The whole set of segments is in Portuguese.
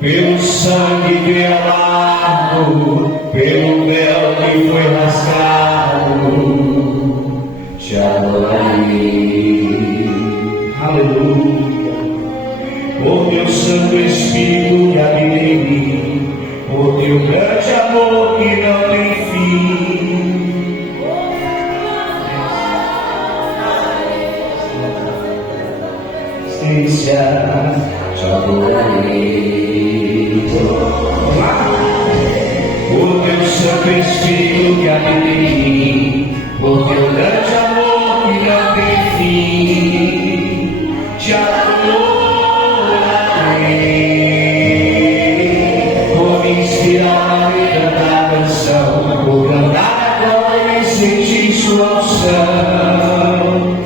pelo sangue que é lavado, pelo véu que foi rasgado, te adorarei. Aleluia. Por teu Santo Espírito que habita em mim, por teu grande amor que não tem fim. Te adorarei. Por teu Santo Espírito que habita em mim, por teu grande amor que não tem fim, te adorarei. Por me inspirar a letra da canção, por cantar agora e sentir sua unção,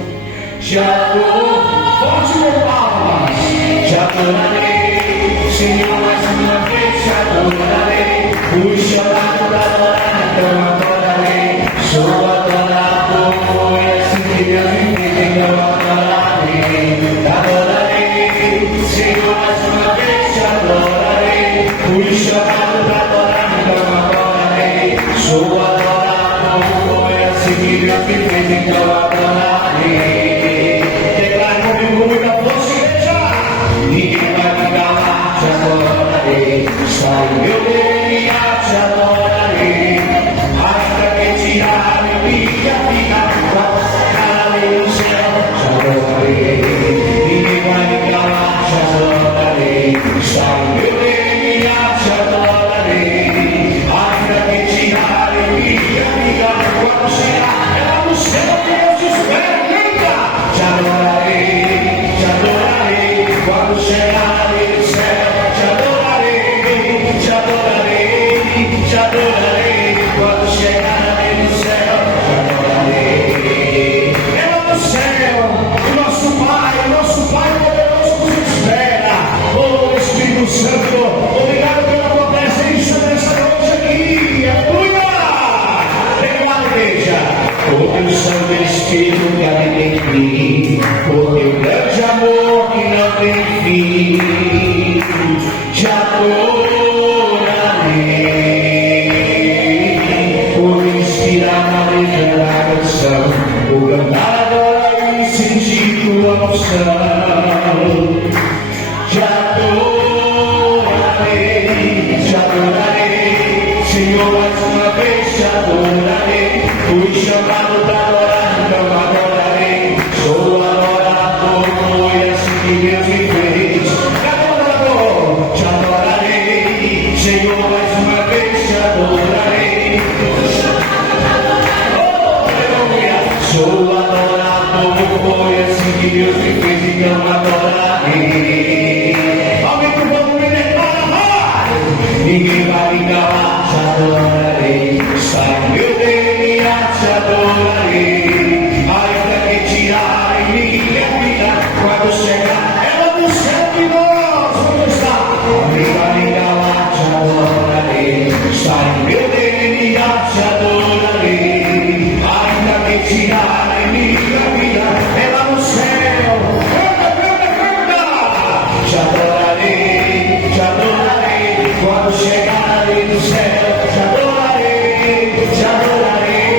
te adorarei. Forte com palmas, te adorarei, Senhor, mais uma vez te adorarei. Fui chamado para adorar, então adorarei. Sou adorador, foi assim que Deus me fez, então adorarei. Adorarei, Senhor, mais uma vez te adorarei. Fui chamado para adorar, então adorarei. Sou adorador, foi assim que Deus me fez, então adorarei. Ninguém vai me calar, te adorarei. Só o meu DNA te adorarei. Ainda que tirarem minha vida, calei no céu, te adorarei. Ninguém vai me calar, te adorarei. Só o meu DNA te adorarei. Ainda que tirarem minha vida, quando chegar ela no céu, Deus te espera, canta, te adorarei. Quando chegar no céu, te adorarei, te adorarei, te adorarei. Quando chegar no céu, te adorarei. É lá no céu, o nosso Pai poderoso nos espera. Oh Espírito Santo, obrigado pela tua presença nessa noite aqui. Aleluia! Vem lá, igreja. Por teu Santo Espírito que habita em mim, por teu grande amor que não tem fim, te adorarei. Por inspirar na letra da canção, por cantar agora e sentir tua unção, te adorarei, te adorarei. Senhor, mais uma vez te adorarei. Fui chamado para adorar, então adorarei. Sou adorador, foi assim que Deus me fez. Adorador, te adorarei. Senhor, mais uma vez te adorarei. Aleluia. Sou adorador, foi assim que Deus me fez, então adorarei. Aumenta o volume, declara. Ninguém vai me calar, te adorarei. Sai meu DNA, te adorarei. Ainda que tirarem minha vida, quando chegar ela no céu que nós vamos estar. Ninguém vai me calar, te adorarei. Sai meu DNA, te adorarei. Ainda que tirarem minha vida, ela no céu. Canta, canta, canta. Te adorarei, te adorarei. Quando chegarem no céu, te adorarei, te adorarei,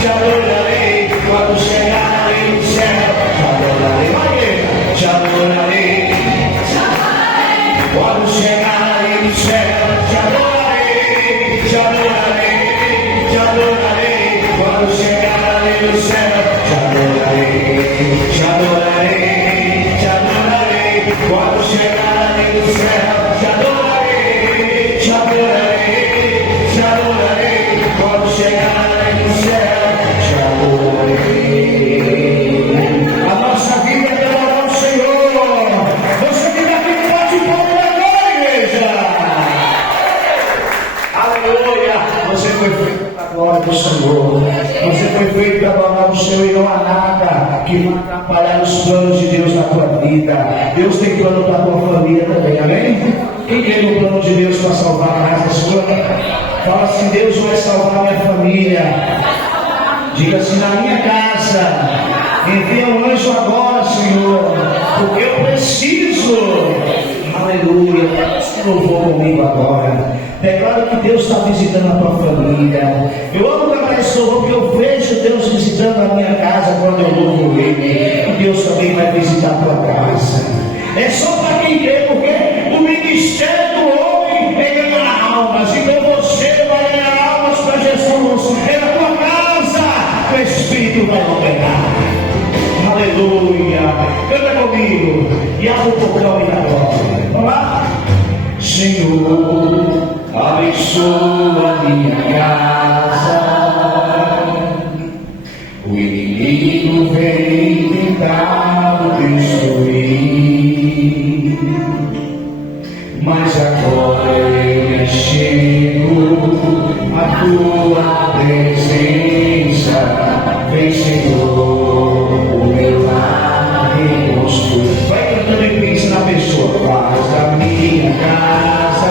te adorarei. Quando chegarem no céu, te adorarei, te adorarei, te adorarei. Quando chegarem no céu, te adorarei, te adorarei, te adorarei. Quando chegarem no céu, te adorarei, te adorarei, te adorarei. Quando chegarem no céu, te adorarei, te adorarei, te adorarei. Quando chegarem no céu, te adorarei. A nossa vida é para adorar o Senhor. Você que está aqui pode pôr agora, igreja. Aleluia. Você foi feito para a glória do Senhor. Você foi feito para adorar o Senhor e não há nada que vai atrapalhar os planos de Deus na tua vida. Deus tem plano para a tua família também, amém? Quem crê no plano de Deus para salvar a casa sua? Fala assim: Deus vai salvar minha família. Diga assim: na minha casa, envia um anjo agora, Senhor, porque eu preciso. Aleluia. esse louvor comigo agora. Declaro que Deus está visitando a tua família. Eu amo cantar esse louvor porque eu vejo Deus visitando a minha casa quando eu louvo Ele. E Deus também vai visitar a tua casa. É só para quem crê, porque o ministério do homem é ganhar almas. Então você vai ganhar almas para Jesus. É na tua casa que o Espírito vai operar. Aleluia. Canta comigo. E abre o portão e dá glória. Vamos lá? Senhor, abençoa minha casa. O inimigo vem tentar destruir, mas agora eu me chego à tua presença. Vem, Senhor, o meu lar reconstruir. Vai cantando e pensa na pessoa. Faz da minha casa,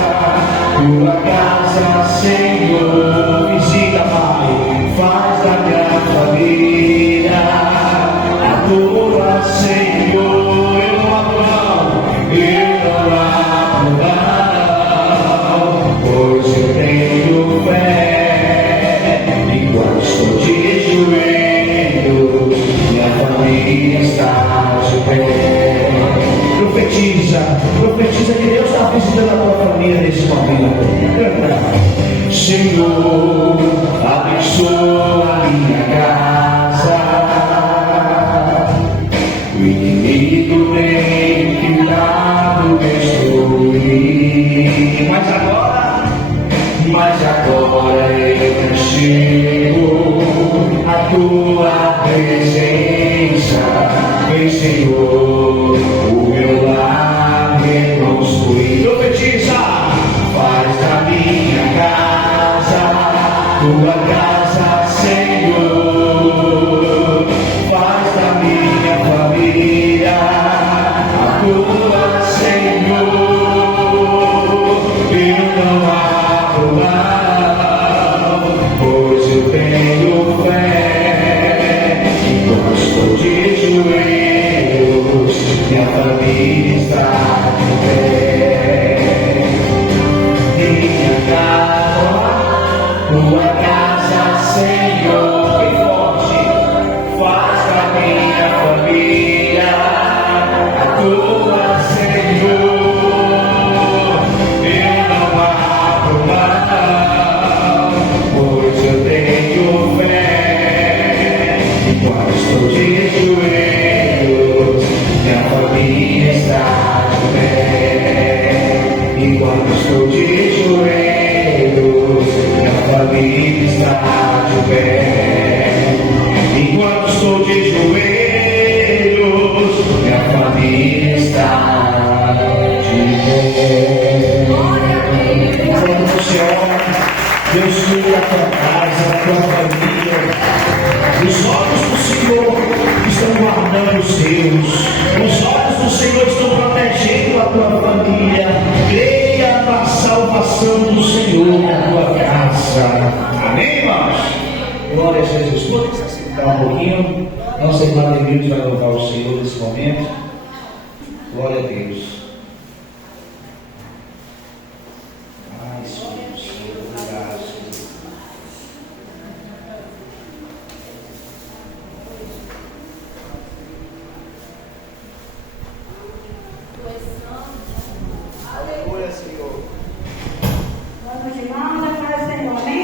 tua casa, Senhor. Visita, Pai. Faz da minha família a tua, Senhor. Eu não abro mão, pois eu tenho fé. Enquanto estou de joelhos, minha família está de pé. Profetiza que Deus está visitando a tua família nesse momento. Senhor, abençoa a minha casa. O inimigo vem tentado destruir, mas agora eu chego à tua presença. Vem, Senhor, o meu lar reconstruir. Profetiza. Faz da minha casa, tua casa, Senhor. Faz da minha família a tua, Senhor. Eu não abro mão, pois eu tenho fé. Enquanto estou de joelhos, minha família está de pé. Minha casa, tua casa, Senhor. Bem forte. Faz da minha família a tua, Senhor. Eu não abro mão, pois eu tenho fé. Enquanto estou de joelhos, minha família está de pé. Enquanto estou de joelhos, minha família está de pé. Enquanto estou de joelhos, minha família está de pé. Quando você ora, Deus cuida da tua casa, da tua família. Os olhos do Senhor estão guardando os teus. Os olhos do Senhor estão protegendo a tua família. Creia na salvação do Senhor na tua casa. Amém, irmãos? Glória a Jesus. Vamos sentar um pouquinho. Nossa irmã Denilde vai louvar o Senhor nesse momento. Glória a Deus. Ai, Senhor, obrigado, Senhor. Aleluia, Senhor. Vamos, irmãos, a paz do Senhor, amém?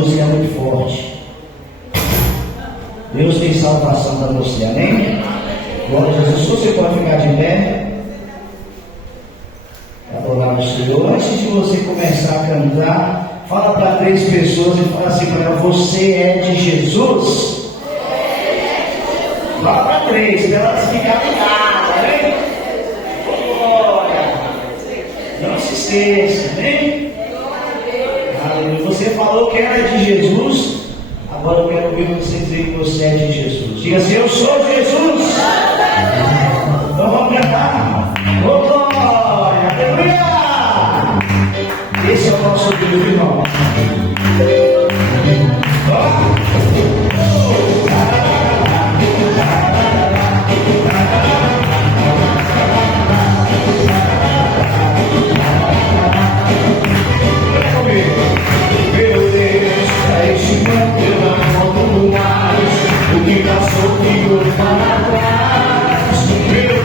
música é muito forte. Deus tem salvação para você, amém? Glória a Jesus. Você pode ficar de pé, adorar o Senhor. Antes de você começar a cantar, fala para 3 pessoas e fala assim para ela: você é de Jesus? Fala para 3, para elas ficarem ligadas, né? Glória! Não se esqueça, né? Aleluia. Você falou que era de Jesus. Agora eu quero ouvir você dizer que você é de Jesus. Diga assim: eu sou de Jesus. Então vamos cantar. Oh, glória, aleluia. Esse é o nosso Deus, irmão. Meu Deus, pra este mundo eu não volto mais. O que passou ficou para trás. Meu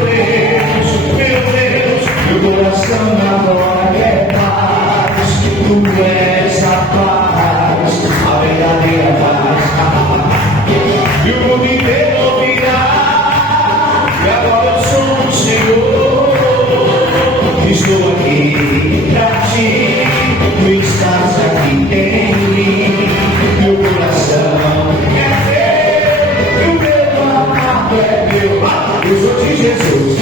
Deus, meu coração agora quer paz. Tu és a paz, a verdadeira paz. E o mundo inteiro ouvirá que agora eu sou o Senhor. Estou aqui pra ti, tu estás aqui em mim. Meu coração é teu, e o meu amado é meu. Eu sou de Jesus,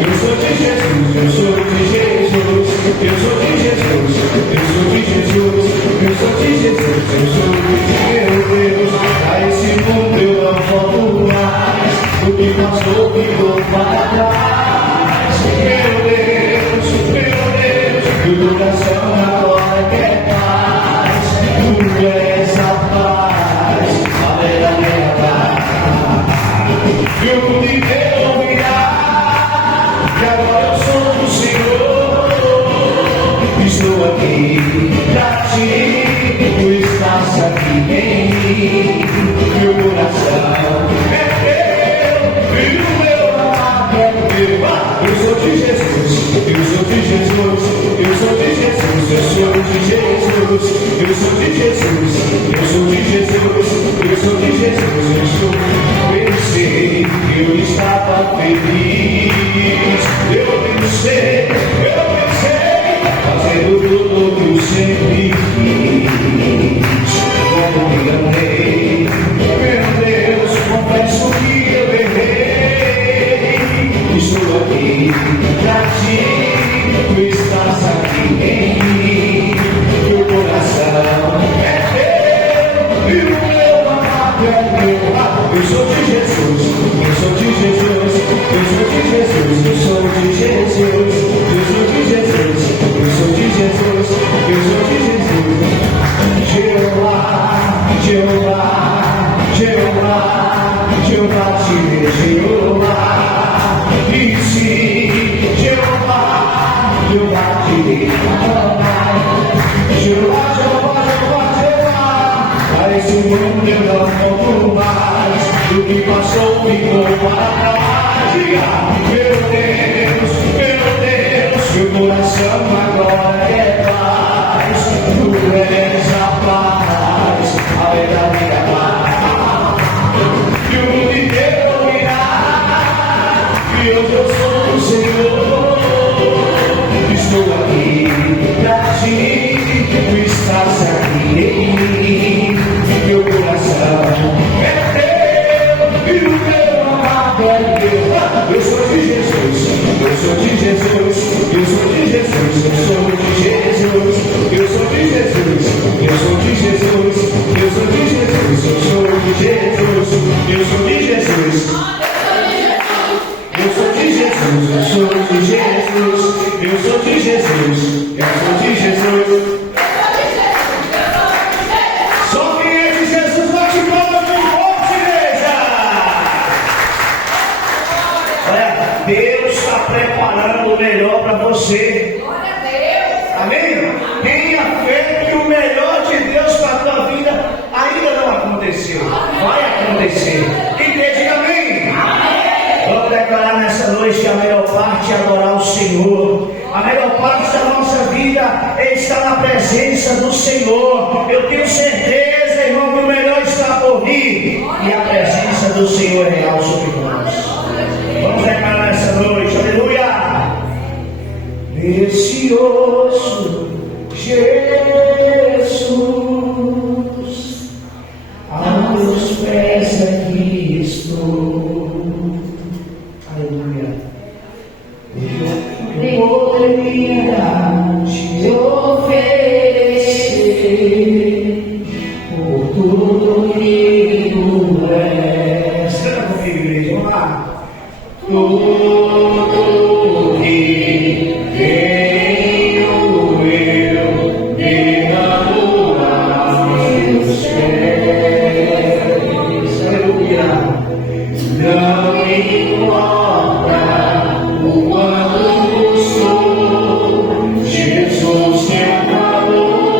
eu sou de Jesus, eu sou de Jesus, eu sou de Jesus, eu sou de Jesus, eu sou de Jesus, eu sou de meu Deus. A esse mundo eu não volto mais, o que passou ficou para trás. Meu Deus, meu coração agora quer paz. Tu és a paz, a verdadeira paz. E o mundo inteiro ouvirá que agora eu sou o Senhor. Estou aqui pra ti, tu estás aqui em mim. Meu coração é teu e o meu amado é meu. Eu sou de Jesus, eu sou de Jesus, eu sou de Jesus, eu sou de Jesus, eu sou de Jesus, eu sou de Jesus, eu sou de Jesus, eu sou. Pensei que eu estava feliz, eu pensei, fazendo tudo que eu sempre quis. Como me enganei, meu Deus, confesso que eu errei. Estou aqui pra ti, tu estás aqui em mim. Meu coração é teu e o meu amado é meu. Eu sou de Jesus, eu sou de Jesus, eu sou de Jesus, eu sou de Jesus, eu sou de Jesus, eu sou de Jesus, eu sou de Jesus. Jeová, Jeová, Jeová, Jeová te Jeová. E se Jeová, Jeová te Adonai. Jeová, Jeová, Jeová, Jeová. A esse mundo eu não volto mais. O que passou ficou para trás. Diga, meu Deus, meu coração agora é paz. Tu és a paz, a verdadeira paz. E o mundo inteiro ouvirá que hoje eu sou o Senhor. Estou aqui pra ti, tu estás aqui em mim. Meu coração é teu e o meu amado é meu. Eu sou de Jesus, eu sou de Jesus, eu sou de Jesus, eu sou de Jesus, eu sou de Jesus, eu sou de Jesus, eu sou de Jesus, eu sou de Jesus, eu sou de Jesus. Eu sou de Jesus, eu sou de Jesus, eu sou de Jesus, eu sou de Jesus. Só quem é de Jesus bate palmas com força, igreja. Olha, Deus está preparando o melhor para você. Amém? Tenha fé que o melhor de Deus para a tua vida ainda não aconteceu. Vai acontecer. E diga amém. Vamos declarar nessa noite a melhor parte é adorar o Senhor. A melhor parte da nossa vida está na presença presença do Senhor. Eu tenho certeza, irmão, que o melhor está por vir. E a presença do Senhor é real sobre nós. Vamos declarar essa noite, aleluia. Precioso Jesus, a teus pés aqui estou. Aleluia. Eu poderia te oferecer por tudo que tu és. Canta comigo, igreja, vamos lá. Tudo que tenho eu derramo aos teus pés. Aleluia. Não importa o quanto custou, Jesus tem valor.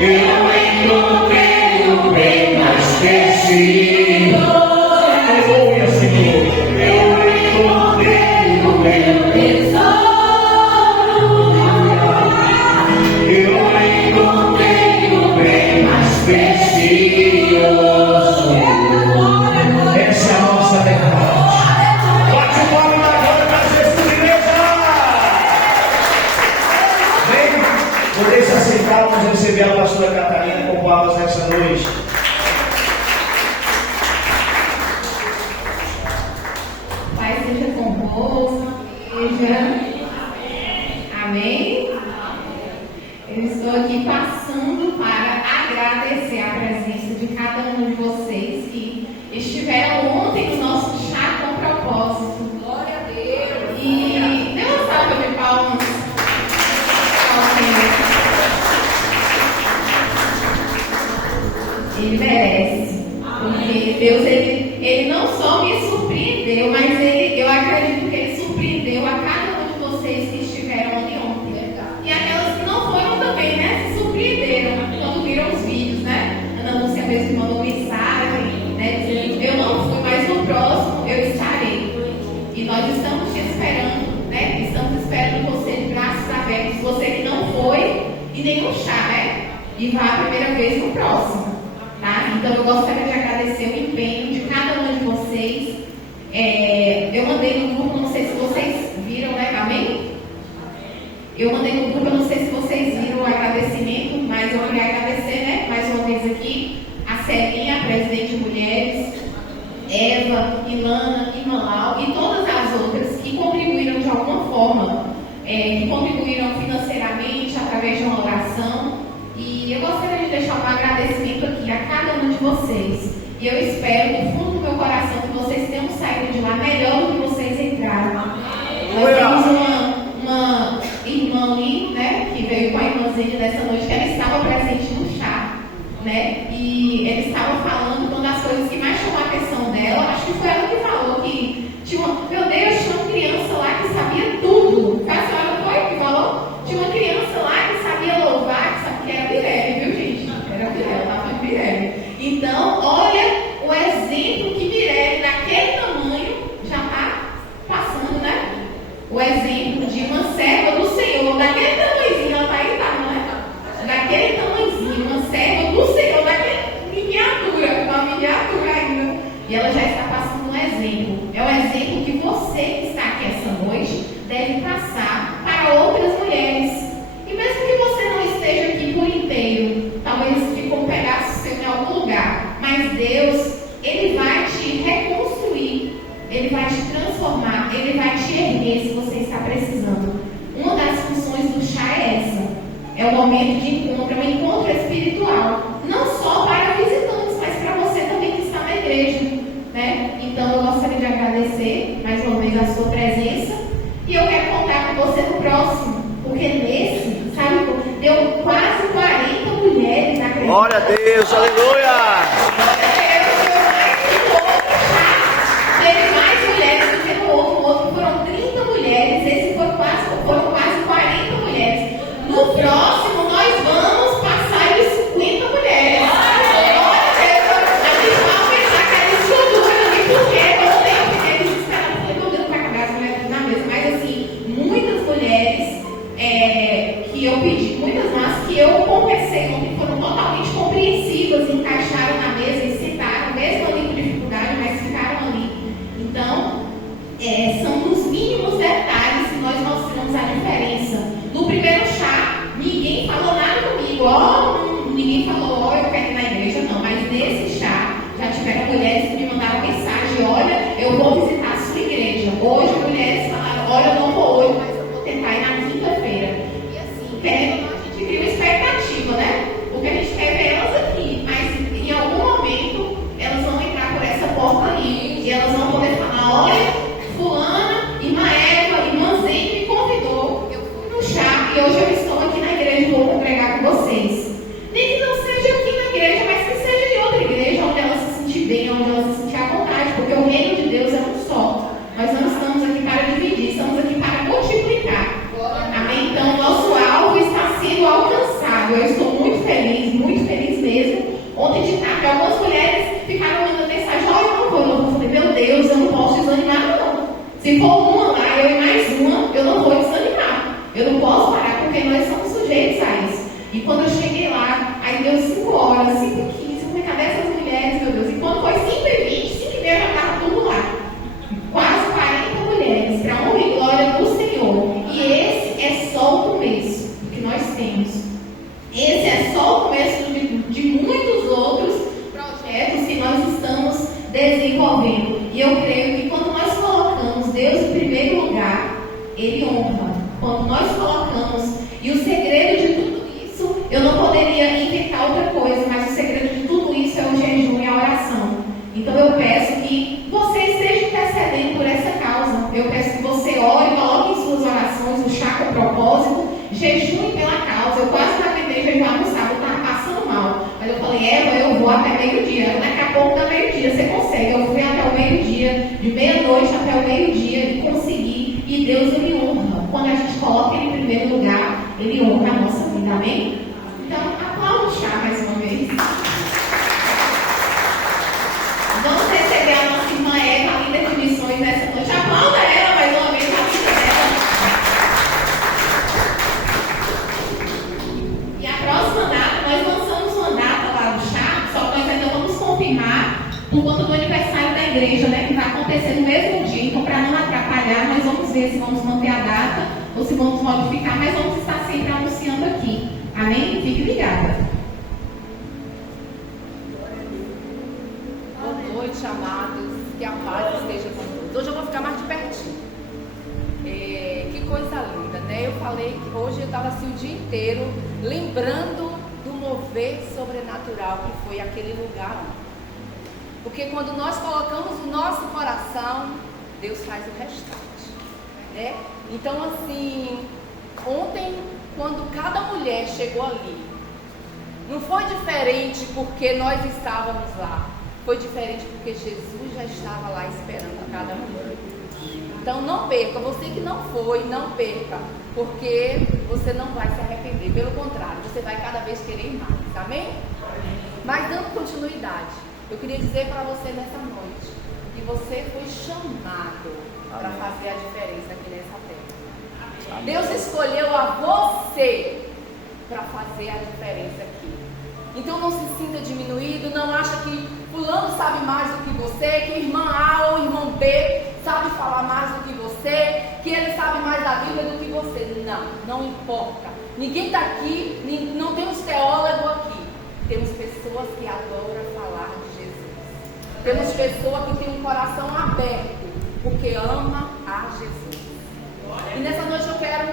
Eu encontrei o bem mais precioso. Aleluia, Senhor. Eu encontrei o bem tesouro. Eu encontrei o bem mais precioso. Essa é a nossa verdade. Bate o palmo na glória para Jesus, igreja. Vem, vou deixar sentar, vamos receber a pastora Catarina com palavras nessa noite. Pai seja convosco, igreja. Amém? Eu estou aqui passando para agradecer a presença de cada um de vocês que estiveram ontem no nosso chá com propósito. Glória a Deus! E dê uma salva de palmas ao Senhor. Ele merece. Porque Deus, ele não só me surpreendeu, mas eu acredito que ele surpreendeu a cada um de vocês que estiveram ali ontem. E aquelas que não foram também, né? Se surpreenderam quando viram os vídeos, né? Ana Lúcia mesmo mandou mensagem, né? Dizendo, eu não fui, mas no próximo eu estarei. E nós estamos te esperando, né? Estamos esperando você de braços abertos. Você que não foi e nenhum chá, né? E vá a primeira vez no próximo. Tá? Então eu gostaria de agradecer o empenho de cada um de vocês. Eu mandei no grupo, não sei se vocês viram, né? Amém? Eu mandei no grupo, eu não sei se vocês viram o agradecimento, mas eu queria agradecer, né? Mais uma vez aqui, a Celinha, a presidente de mulheres, Eva, Ilana, Imalau e todas as outras que contribuíram de alguma forma, que contribuíram financeiramente através de uma oração. E eu gostaria de deixar um agradecimento aqui a cada um de vocês. E eu espero, do fundo do meu coração, que vocês tenham saído de lá melhor do que vocês entraram. Nós temos uma irmã ali, né, que veio com a irmãzinha dessa noite, que ela estava presente no chá, né? E ela estava falando uma das coisas que mais chamou a atenção dela. Acho que foi ela que falou que tinha meu Deus, tinha uma criança lá que sabia tudo. A senhora foi que falou? Tinha uma criança lá que sabia louvar, que sabia que era Mirelle, viu, gente? Era Mirelle, ela foi Mirelle. Então, olha o exemplo que Mirelle, daquele tamanho, já está passando, né? O exemplo de uma serva do Senhor, daquele tamanhozinho, ela está aí, tá, não é? Daquele tamanhozinho, uma serva do Senhor, daquele miniatura, uma miniatura ainda. E ela já está passando um exemplo. É o exemplo que você que está aqui essa noite deve passar para outras mulheres. E mesmo que você não esteja aqui por inteiro, talvez ficou um pedaço seu em algum lugar, mas Deus, Ele vai te reconstruir, Ele vai te transformar, Ele vai te erguer se você está precisando. Uma das funções do chá é essa. É o momento de encontro, é um encontro espiritual. Não só para visitantes, mas para você também que está na igreja, né? Então eu gostaria de agradecer mais uma vez a sua presença. E eu quero contar com você no próximo. Porque nesse, sabe, deu quase 40 mulheres na igreja. Glória a Deus, aleluia! Teve mais mulheres do que no outro. O outro foram 30 mulheres. Esse foram quase 40 mulheres. No próximo, nós vamos passar de 50 mulheres. Olha, a gente vai aumentar aquela estrutura ali, porque não tem porque eles esperam todo mundo para cagar as mulheres na mesa. Mas assim, muitas mulheres que eu pedi, muitas mais que eu conversei ontem, foram totalmente compreensivas, encaixaram na desanimar, não. Se for uma lá, eu e mais uma, eu não vou desanimar. Eu não posso parar, porque nós somos sujeitos a isso. E quando eu cheguei lá, aí deu 5 horas, 5h15, como é que cadê essas mulheres, meu Deus? E quando foi 5h20, 5h30, já estava tudo lá. Quase 40 mulheres, para honra e glória do Senhor. E esse é só o começo do que nós temos. Esse é só o começo de muitos outros projetos que nós estamos desenvolvendo. E eu creio que quando nós colocamos Deus em primeiro lugar, Ele honra. Quando nós colocamos, e o segredo de tudo isso, eu não poderia inventar outra coisa, mas o segredo de tudo isso é o jejum e a oração. Então eu peço que você esteja intercedendo por essa causa. Eu peço que você ore, coloque em suas orações o chá com propósito, jejue pela causa. Eu quase não aguentei jejuar no sábado, eu estava passando mal. Mas eu falei, Eva, eu vou até meio-dia. Daqui a pouco dá meio-dia, você consegue. Eu fui até o meio-dia, de meia-noite até o meio-dia, e consegui. E Deus, Ele honra. Quando a gente coloca Ele em primeiro lugar, Ele honra a nossa vida, amém? Então, aplauda o chá mais uma vez. Vamos receber a nossa irmã Eva, a líder de missões nessa noite. Aplauda ela mais uma vez, a vida dela. E a próxima data, nós lançamos uma data lá do chá, só que nós ainda vamos confirmar por conta do aniversário da igreja, né? Que vai acontecer no mesmo dia. Então, para não atrapalhar, nós vamos ver se vamos manter a data ou se vamos modificar, mas vamos estar sempre anunciando aqui. Amém? Fique ligada. Boa noite, amados. Que a paz esteja com todos. Hoje eu vou ficar mais de pertinho. Que coisa linda, né? Eu falei que hoje eu estava assim o dia inteiro lembrando do mover sobrenatural que foi aquele lugar. Porque quando nós colocamos o nosso coração, Deus faz o restante, né? Então assim, ontem quando cada mulher chegou ali, não foi diferente porque nós estávamos lá, foi diferente porque Jesus já estava lá esperando cada mulher. Então não perca, você que não foi, não perca, porque você não vai se arrepender, pelo contrário, você vai cada vez querer mais, amém? Mas dando continuidade, eu queria dizer para você nessa noite que você foi chamado para fazer a diferença aqui nessa terra. Amém. Deus escolheu a você para fazer a diferença aqui. Então não se sinta diminuído, não acha que fulano sabe mais do que você, que irmã A ou irmão B sabe falar mais do que você, que ele sabe mais da Bíblia do que você. Não importa. Ninguém está aqui, não temos teólogos aqui. Temos pessoas que adoram falar de Jesus. Temos pessoas que têm um coração aberto, porque ama a Jesus. E nessa noite eu quero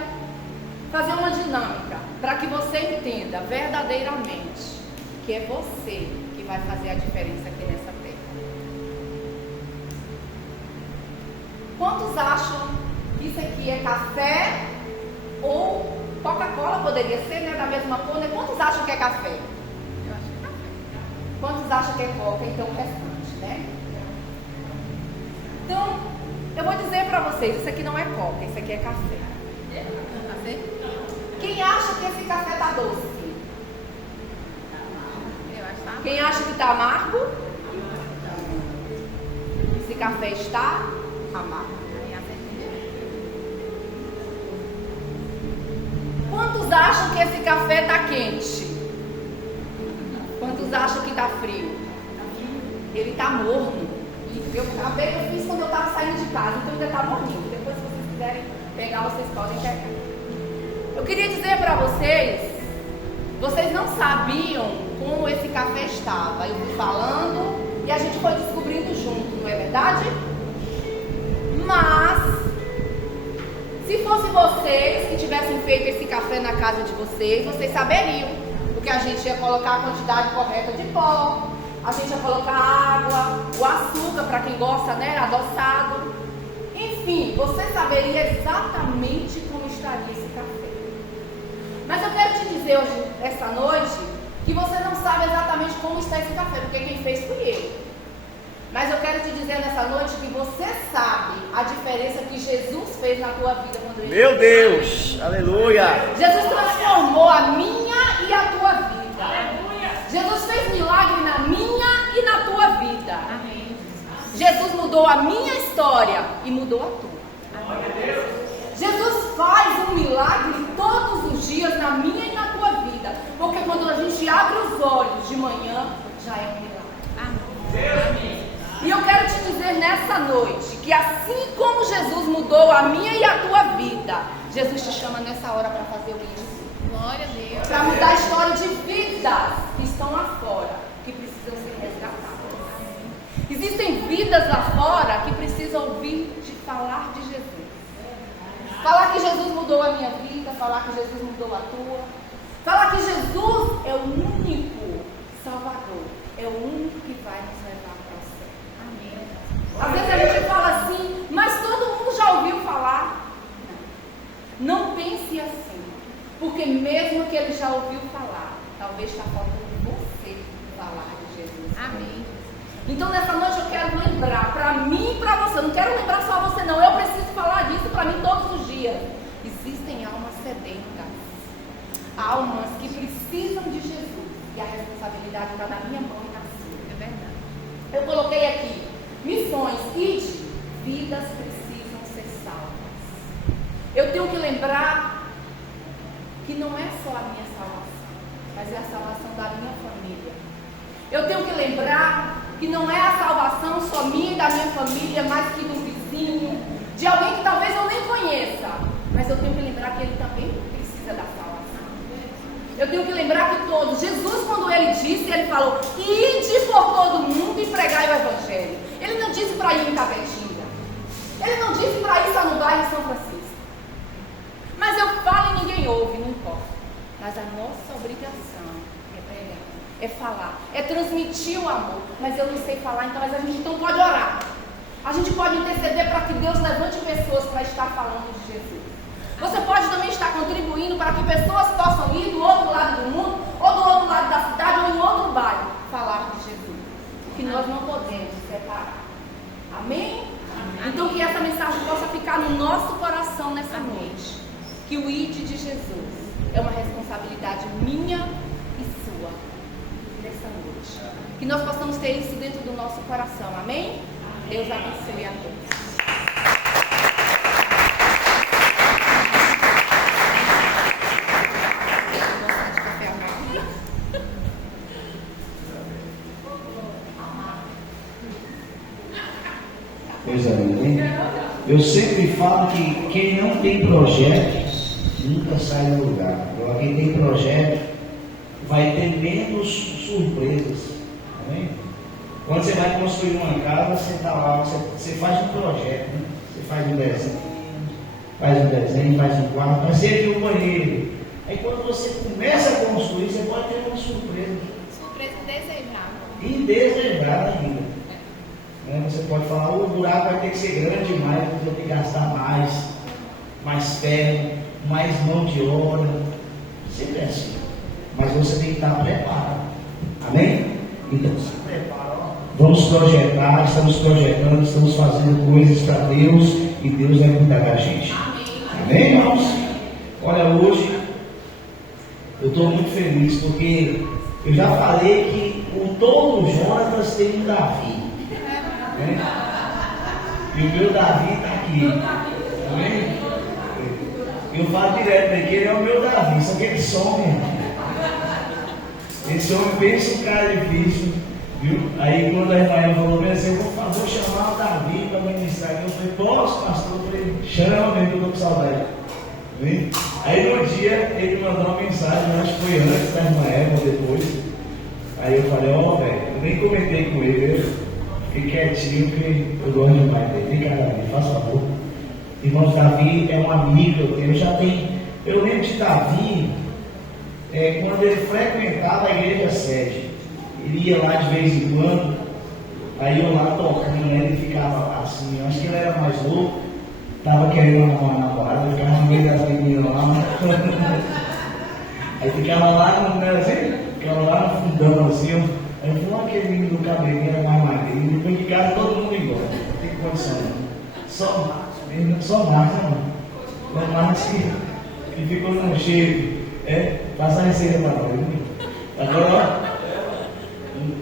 fazer uma dinâmica, para que você entenda verdadeiramente que é você que vai fazer a diferença aqui nessa terra. Quantos acham que isso aqui é café ou Coca-Cola? Poderia ser, né? Da mesma cor, né? Quantos acham que é café? Eu acho que é café. Quantos acham que é Coca? Então o restante, né? Então, eu vou dizer para vocês, isso aqui não é Coca, isso aqui é café. Quem acha que esse café está doce? Quem acha que está amargo? Esse café está amargo. Quantos acham que esse café está quente? Quantos acham que está frio? Ele está morno. Eu acabei que eu fiz quando eu estava saindo de casa, então ainda está morninho. Depois, se vocês quiserem pegar, vocês podem pegar. Eu queria dizer para vocês não sabiam como esse café estava. Eu fui falando e a gente foi descobrindo junto, não é verdade? Mas, se fosse vocês que tivessem feito esse café na casa de vocês saberiam. Porque a gente ia colocar a quantidade correta de pó, a gente ia colocar água, o açúcar, para quem gosta, né, adoçado. Enfim, você saberia exatamente como estaria esse café. Mas eu quero te dizer hoje, essa noite, que você não sabe exatamente como está esse café, porque quem fez fui eu. Mas eu quero te dizer nessa noite que você sabe a diferença que Jesus fez na tua vida quando ele Meu Deus, aleluia. Jesus transformou a minha e a tua vida. Jesus fez milagre na minha e na tua vida. Amém. Jesus mudou a minha história e mudou a tua. Jesus faz um milagre todos os dias na minha e na tua vida. Porque quando a gente abre os olhos de manhã, já é um milagre. Amém. E eu quero te dizer nessa noite que assim como Jesus mudou a minha e a tua vida, Jesus te chama nessa hora para fazer o isso. Glória a Deus. Para mudar a história de vidas que estão lá fora, que precisam ser resgatadas. Existem vidas lá fora que precisam ouvir de falar de Jesus. Falar que Jesus mudou a minha vida, falar que Jesus mudou a tua. Falar que Jesus é o único Salvador, é o único que vai nos levar para o céu. Amém. Às vezes a gente fala assim, mas todo mundo já ouviu falar. Não pense assim, porque mesmo que ele já ouviu falar, talvez está faltando você falar de Jesus. Amém. Então nessa noite eu quero lembrar para mim e para você, não quero lembrar só você não, eu preciso falar disso para mim todos os dias. Existem almas sedentas, almas que precisam de Jesus e a responsabilidade está na minha mão e na sua. É verdade. Eu coloquei aqui, missões, ide, vidas precisam ser salvas. Eu tenho que lembrar que não é só a minha salvação, mas é a salvação da minha família. Eu tenho que lembrar que não é a salvação só minha e da minha família, mas que do vizinho, de alguém que talvez eu nem conheça, mas eu tenho que lembrar que ele também precisa da salvação. Eu tenho que lembrar que todos, Jesus quando ele disse, ele falou, ide por todo mundo e pregai o evangelho. Ele não disse para ir em Tapetinga, ele não disse para ir só no bairro de São Francisco. Mas eu falo e ninguém ouve, não importa. Mas a nossa obrigação é pregar, é falar, é transmitir o amor. Mas eu não sei falar, então, mas a gente então pode orar. A gente pode interceder para que Deus levante pessoas para estar falando de Jesus. Você pode também estar contribuindo para que pessoas possam ir do outro lado do mundo, ou do outro lado da cidade, ou em outro bairro, falar de Jesus. Que nós não podemos separar. Amém? Então que essa mensagem possa ficar no nosso coração nessa noite. Que o ID de Jesus é uma responsabilidade minha e sua nessa noite. Que nós possamos ter isso dentro do nosso coração. Amém? Deus abençoe a todos. Coisa linda, hein? Eu sempre falo que quem não tem projeto nunca sai do lugar. Agora, quem tem projeto vai ter menos surpresas. Amém? Quando você vai construir uma casa, você está lá, você faz um projeto, né? Você faz um desenho, faz um quarto, mas você viu um banheiro. Aí quando você começa a construir, você pode ter uma surpresa. Surpresa indesejável. Indesejável ainda. Você pode falar, o buraco vai ter que ser grande demais, eu vou ter que gastar mais ferro, mais mão de obra. Sempre é assim. Mas você tem que estar preparado. Amém? Então se prepara. Vamos projetar, estamos projetando, estamos fazendo coisas para Deus e Deus vai cuidar da gente. Amém, irmãos? Olha, hoje eu estou muito feliz porque eu já falei que todo Jonas tem um Davi. Né? E o meu Davi está aqui. Amém? Eu falo direto que ele é o meu Davi, só que ele some. Esse homem pensa um cara difícil, viu? Aí quando a Rafael falou assim, eu vou chamar o Davi para ministrar. Eu falei, posso, pastor? Eu falei, chama, eu estou com saudade. Viu? Aí no dia ele mandou uma mensagem, eu acho que foi antes da irmã Eva, depois. Aí eu falei, velho, eu nem comentei com ele, fiquei quietinho, porque eu gosto demais dele. Vem cá, Davi, faz favor. Irmãos, Davi é um amigo que eu tenho. Eu lembro de Davi, quando ele frequentava a igreja sede. Ele ia lá de vez em quando, aí eu lá tocando, né? Ele ficava assim, eu acho que ele era mais louco, estava querendo uma namorada, ficava no meio das meninas lá. Aí ficava lá no Brasil, ficava lá no fundão assim, aí eu falei, aquele menino do cabelinho era mais magrinho, depois de casa todo mundo igual, não tem condição não. Só Marcos, né, mano? É Marcos que ficou no cheiro, passa a receita para nós. Agora,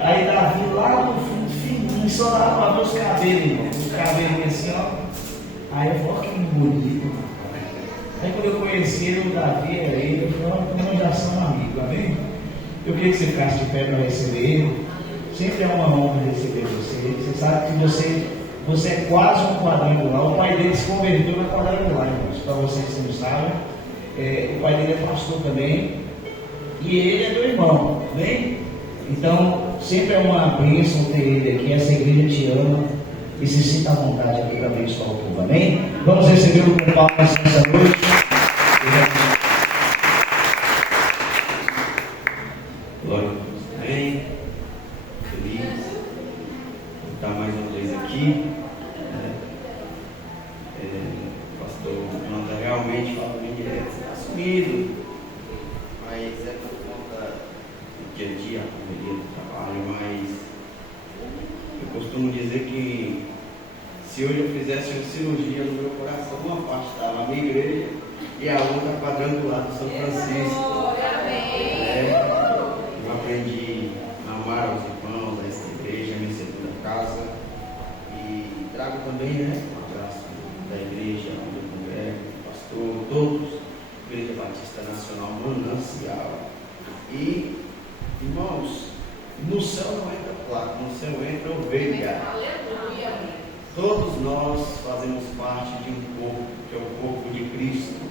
aí Davi lá no fundo, fininho, só só dava para ver os cabelos, irmão. Os cabelos assim, ó. Aí eu falei, ó, que bonito. Aí quando eu conheci ele, o Davi, aí eu falei, ó, nós já somos amigos, amém? Eu queria que você ficasse de pé para receber ele. Sempre é uma honra receber você. Você sabe que você é quase um quadrangular. O pai dele se converteu na quadrangular, irmãos. Para vocês que não sabem. O pai dele é pastor também. E ele é meu irmão, bem? Então, sempre é uma bênção ter ele aqui. Essa igreja te ama. E se sinta à vontade aqui para abençoar o povo, amém? Vamos receber o com palmas nessa noite. Glória a Deus. Amém. Feliz de estar mais uma vez aqui. Pastor Jonathan realmente fala bem direto. Você está sumido. Mas é por conta do dia a dia, a correria do trabalho. Mas eu costumo dizer que se hoje eu fizesse uma cirurgia no meu coração, uma parte estava na minha igreja e a outra quadrangular do São Francisco. Eu aprendi a amar os irmãos, a esta igreja, a minha segunda casa. E trago também, um abraço da igreja onde eu congrego, pastor, todos, Igreja Batista Nacional Manancial. E, irmãos, no céu não entra placa, no céu entra ovelha. Todos nós fazemos parte de um corpo, que é o corpo de Cristo.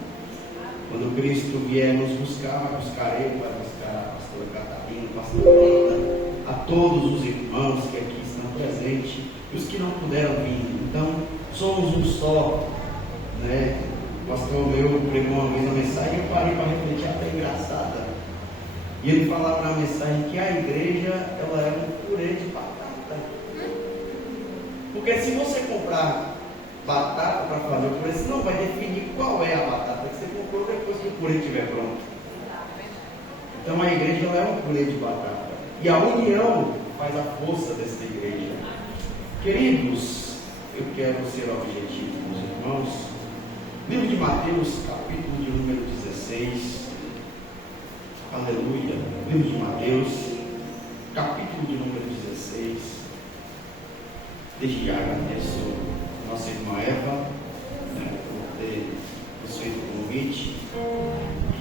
Quando Cristo vier nos buscar, vai buscar eu, vai buscar a pastora Catarina, a pastora Rita, a todos os irmãos que aqui estão presentes, e os que não puderam vir. Então, somos um só, né? O pastor meu pregou uma vez a mensagem e eu parei para refletir, até engraçada. E ele falava na mensagem que a igreja, ela é um purê de batata. Porque se você comprar batata para fazer o purê, você não vai definir qual é a batata que você comprou depois que o purê estiver pronto. Então a igreja ela é um purê de batata. E a união faz a força dessa igreja. Queridos, eu quero ser objetivo com os irmãos. Livro de Mateus, capítulo de número 16. Aleluia. Livro de Mateus, capítulo de número 16. Desde já agradeço a nossa irmã Eva, por ter feito o convite.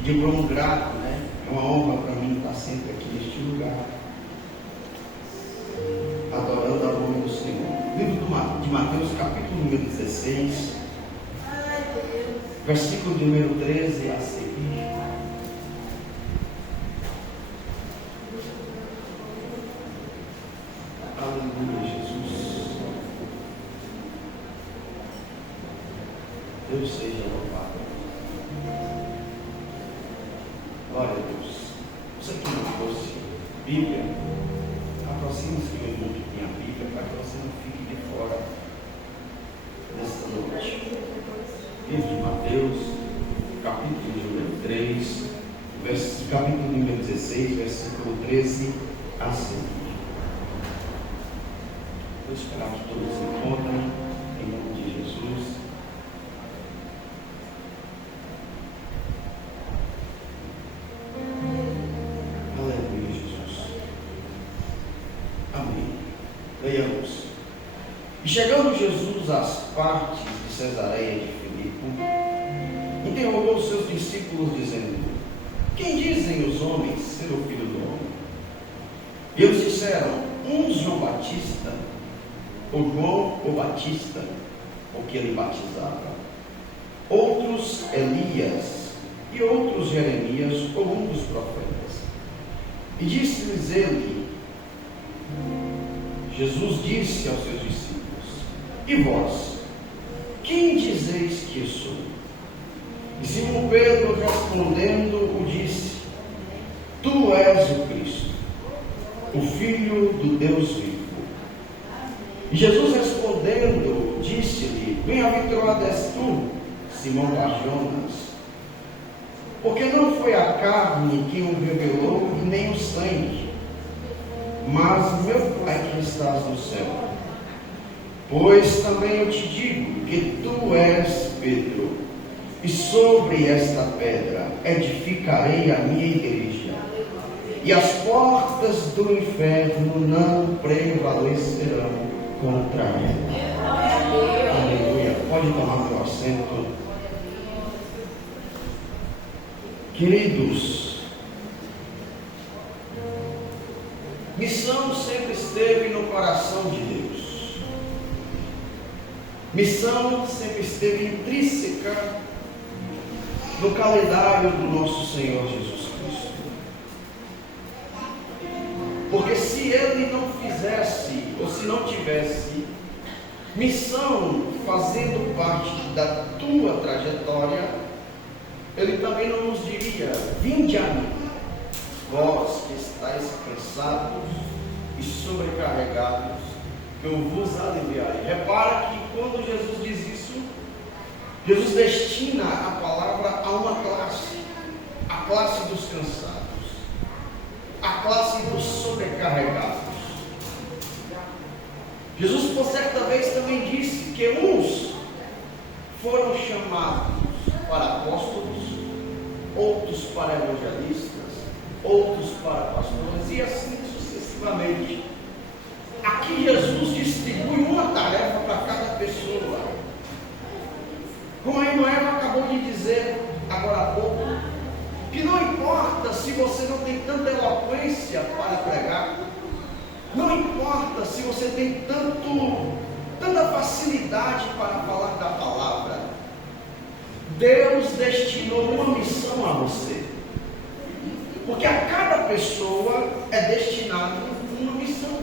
De bom grato, é uma honra para mim estar sempre aqui neste lugar, adorando a nome do Senhor. Livro de Mateus, capítulo número 16, versículo de número 13 a seguir. Aleluia, Jesus. Deus seja louvado. Glória a Deus. Você que não trouxe Bíblia, aproxime-se do irmão que tem a Bíblia para que você não fique de fora nesta noite. Livro de Mateus, capítulo número 3, capítulo número 16, versículo 13 a seguir. Vou esperar que todos se encontrem em nome de Jesus. Aleluia, Jesus. Amém. Leiamos. E chegando Jesus às partes de Cesareia de Filipe, interrogou os seus discípulos, dizendo: quem dizem os homens ser o Filho do Homem? E eles disseram: uns João Batista, ou João o Batista, o que ele batizava, outros Elias, e outros Jeremias, ou um dos profetas. E disse-lhes ele, Jesus disse aos seus discípulos: e vós, quem dizeis que eu sou? E Simão Pedro respondendo o disse: tu és o Cristo, o Filho do Deus vivo. E Jesus respondendo disse-lhe: bem-aventurado és tu, Simão Bar-Jonas, porque não foi a carne que o revelou e nem o sangue, mas meu Pai que estás no céu. Pois também eu te digo que tu és Pedro, e sobre esta pedra edificarei a minha igreja, e as portas do inferno não prevalecerão contra ela. Aleluia. Pode tomar seu assento. Queridos, missão sempre esteve no coração de Deus. Missão sempre esteve intrínseca no calendário do nosso Senhor Jesus Cristo. Porque se Ele não fizesse, ou se não tivesse missão fazendo parte da tua trajetória, Ele também não nos diria: vinde a mim, vós que estáis cansados e sobrecarregados, que eu vos aliviarei. Repara que quando Jesus diz isso, Jesus destina a palavra a uma classe, a classe dos cansados, a classe dos sobrecarregados. Jesus, por certa vez, também disse que uns foram chamados para apóstolos, outros para evangelistas, outros para pastores, e assim sucessivamente. Aqui Jesus distribui uma tarefa para cada pessoa. Como a irmã Eva acabou de dizer agora há pouco, que não importa se você não tem tanta eloquência para pregar, não importa se você tem tanta facilidade para falar da palavra, Deus destinou uma missão a você. Porque a cada pessoa é destinado uma missão.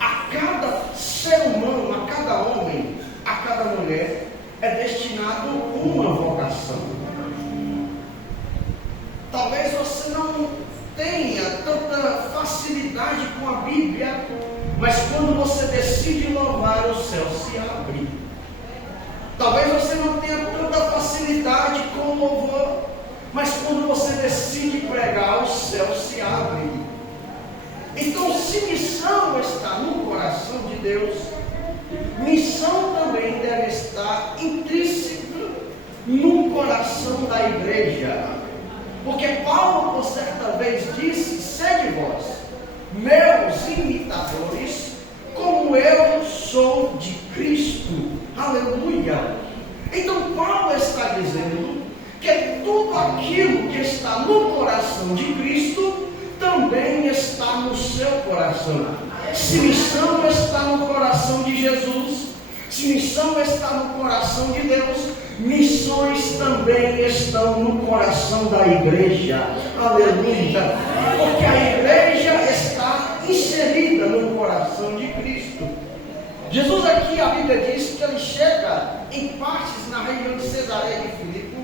A cada ser humano, a cada homem, a cada mulher é destinado uma vocação. Talvez você não tenha tanta facilidade com a Bíblia, mas quando você decide louvar, o céu se abre. Talvez você não tenha tanta facilidade com o louvor, mas quando você decide pregar, o céu se abre. Então, se missão está no coração de Deus, missão também deve estar intrínseca no coração da igreja. Porque Paulo, por certa vez, disse: sede vós, meus imitadores, como eu sou de Cristo. Aleluia! Então Paulo está dizendo que tudo aquilo que está no coração de Cristo também está no seu coração. Se missão está no coração de Jesus, se missão está no coração de Deus, missões também estão no coração da igreja. Aleluia! Porque a igreja está inserida no coração de Cristo. Jesus aqui, a Bíblia diz que ele chega em partes na região de Cesareia de Filipe.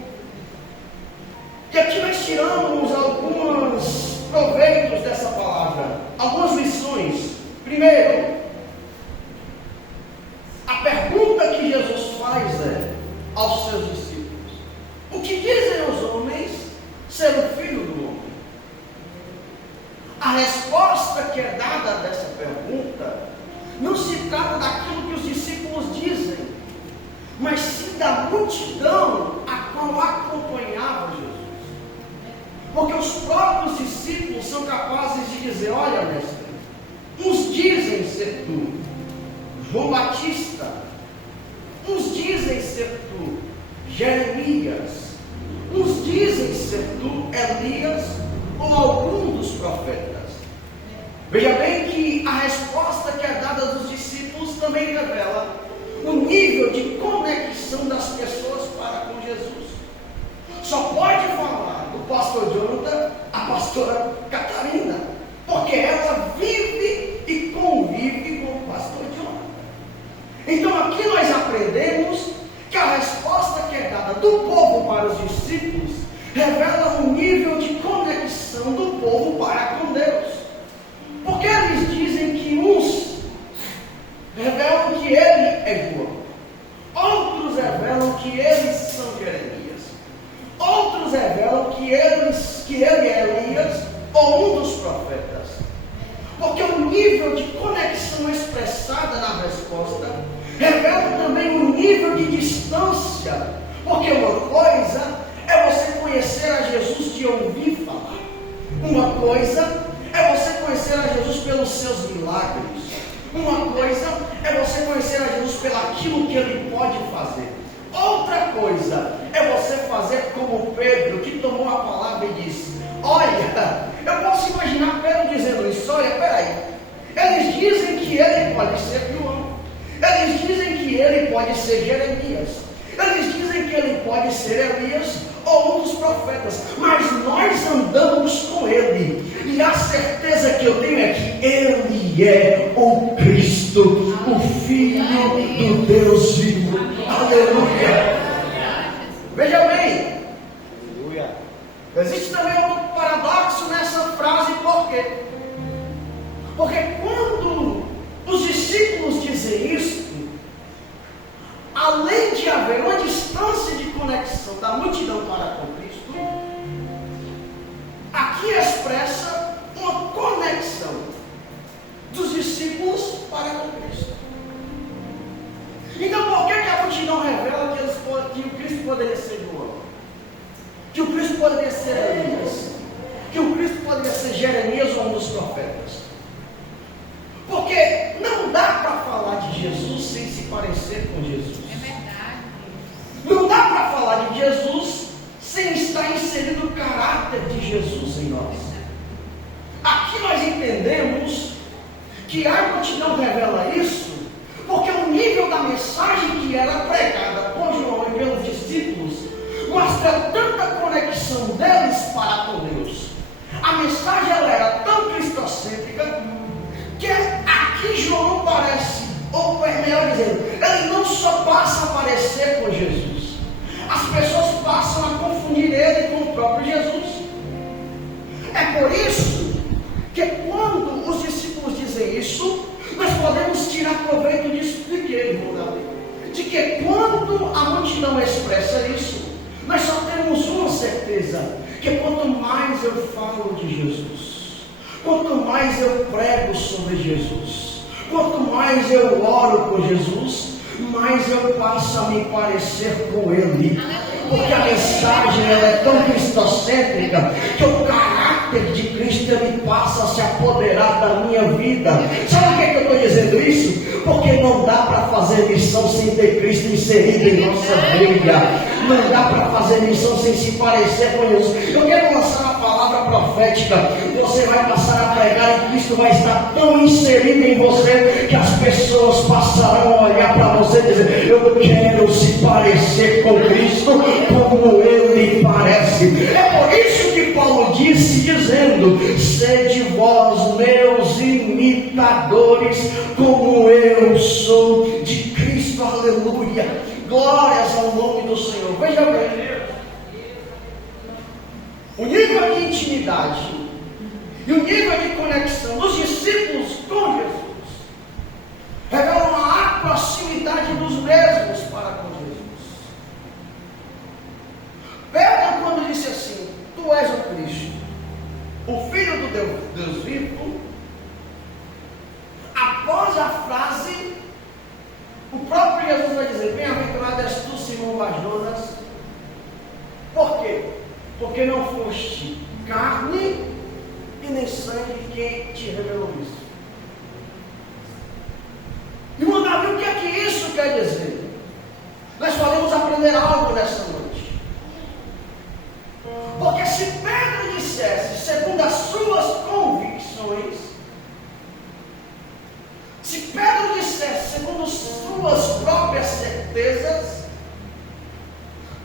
E aqui nós tiramos alguns proveitos dessa palavra, algumas lições. Primeiro, a pergunta que Jesus faz aos seus discípulos: o que dizem os homens ser o Filho do Homem? A resposta que é dada dessa pergunta não se trata daquilo que os discípulos dizem, mas sim da multidão a qual acompanhava Jesus. Porque os próprios discípulos são capazes de dizer: olha, mestre, uns dizem ser tu, João Batista, uns dizem ser tu, Jeremias, uns dizem ser tu, Elias, ou algum dos profetas. Veja bem que a resposta que é dada dos discípulos também revela o nível de conexão das pessoas para com Jesus. Só pode falar do pastor Jonathan a pastora Catarina, porque ela vive e convive com o pastor Jonathan. Então aqui nós aprendemos que a resposta que é dada do povo para os discípulos revela o nível de conexão do povo para com Deus. Porque eles dizem que uns revelam que ele é João, outros revelam que eles são Jeremias, outros revelam que ele é Elias ou um dos profetas. Porque o nível de conexão expressada na resposta revela também o nível de distância. Porque uma coisa é você conhecer a Jesus de ouvir falar, uma coisa é você conhecer a Jesus pelos seus milagres, Uma coisa é você conhecer a Jesus pelaquilo que Ele pode fazer. Outra coisa é você fazer como Pedro, que tomou a palavra e disse: olha, eu posso imaginar Pedro dizendo isso. Olha, peraí, eles dizem que ele pode ser João, eles dizem que ele pode ser Jeremias, eles dizem que ele pode ser Elias ou um dos profetas, mas nós andamos com ele, e a certeza que eu tenho é que ele é o Cristo, o Filho do Deus vivo. Aleluia! Veja bem, existe também outro paradoxo nessa frase. Por quê? Porque quando os discípulos dizem isso, além de haver uma distância de conexão da multidão para com Cristo, aqui expressa uma conexão dos discípulos para com Cristo. Então, por que a multidão revela que o Cristo poderia ser João? Que o Cristo poderia ser Elias? Que o Cristo poderia ser Jeremias ou um dos profetas? Porque não dá para falar de Jesus sem se parecer com Jesus. É verdade. Não dá para falar de Jesus sem estar inserido o caráter de Jesus em nós. Aqui nós entendemos que a multidão revela isso porque o nível da mensagem que era pregada por João e pelos discípulos mostra tanta conexão deles para com Deus. A mensagem ela era tão cristocêntrica que aqui João parece, ou melhor dizendo, ele não só passa a parecer com Jesus, as pessoas passam a confundir ele com o próprio Jesus. É por isso que quando os discípulos dizem isso, nós podemos tirar proveito disso. De que, irmão Davi? De que quando a multidão expressa isso, nós só temos uma certeza, que quanto mais eu falo de Jesus, quanto mais eu prego sobre Jesus, quanto mais eu oro por Jesus, mais eu passo a me parecer com Ele. Porque a mensagem ela é tão cristocêntrica que o caráter de Cristo ele passa a se apoderar da minha vida. Sabe por que eu estou dizendo isso? Porque não dá para fazer missão sem ter Cristo inserido em nossa vida. Não dá para fazer missão sem se parecer com Jesus. Eu quero lançar uma palavra profética. Você vai passar a pregar e Cristo vai estar tão inserido em você que as pessoas passarão a olhar para você e dizer: eu quero se parecer com Cristo como Ele parece. É por isso que Paulo disse, dizendo: sede vós meus imitadores, como eu sou de Cristo. Aleluia! Glórias ao nome do Senhor. Veja bem, o nível de intimidade e o nível de conexão dos discípulos com Jesus revela uma proximidade dos mesmos para com Jesus. Pedro, quando disse assim: tu és o Cristo, o Filho do Deus vivo, após a frase, o próprio Jesus vai dizer: bem-aventurado és tu, Simão Barjonas. Por quê? Porque não foste carne e nem sangue quem te revelou isso. Irmão Davi, o que é que isso quer dizer? Nós podemos aprender algo nessa noite. Porque se Pedro dissesse segundo as suas convicções, se Pedro dissesse segundo suas próprias certezas,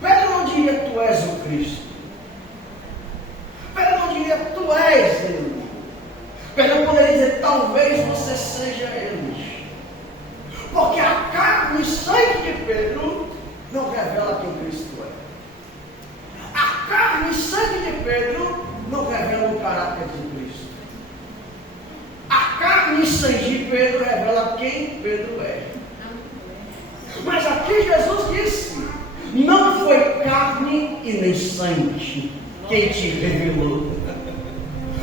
Pedro não diria: tu és o Cristo. Pedro não diria: tu és Ele. Pedro poderia dizer: talvez você seja Ele. Porque a carne e sangue de Pedro não revela quem Cristo é. A carne e sangue de Pedro não revela o caráter de Cristo. A carne e sangue de Pedro revela quem Pedro é. Mas aqui Jesus disse: não foi carne e nem sangue quem te revelou,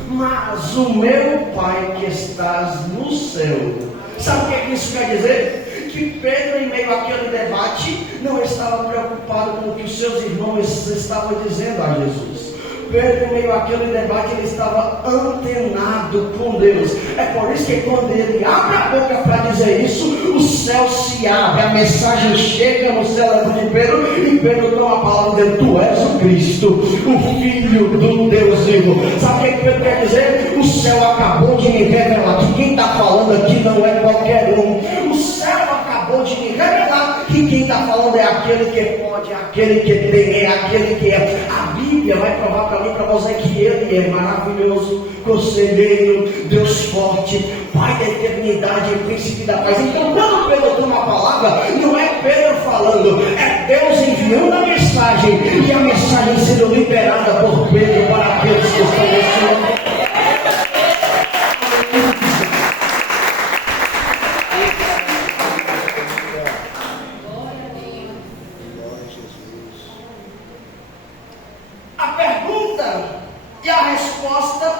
mas o meu Pai que estás no céu. Sabe o que isso quer dizer? Que Pedro, em meio àquele debate, não estava preocupado com o que os seus irmãos estavam dizendo a Jesus. Pedro, em meio àquele debate, ele estava antenado com Deus. É por isso que quando ele abre a boca para dizer isso, o céu se abre, a mensagem chega no cérebro de Pedro, e Pedro toma a palavra dele: tu és o Cristo, o Filho do Deus vivo. Sabe o que Pedro quer dizer? O céu acabou de me revelar que quem está falando aqui não é qualquer um. O céu acabou de me revelar que quem está falando é aquele que pode, é aquele que tem, é aquele que é. A Bíblia vai provar para mim e para você que Ele é maravilhoso, conselheiro, Deus forte, Pai da eternidade, príncipe da paz. Então, quando Pedro toma a palavra, não é Pedro falando, é Deus enviando a mensagem, e a mensagem sendo liberada por Pedro para aqueles que estão nesse mundo. E a resposta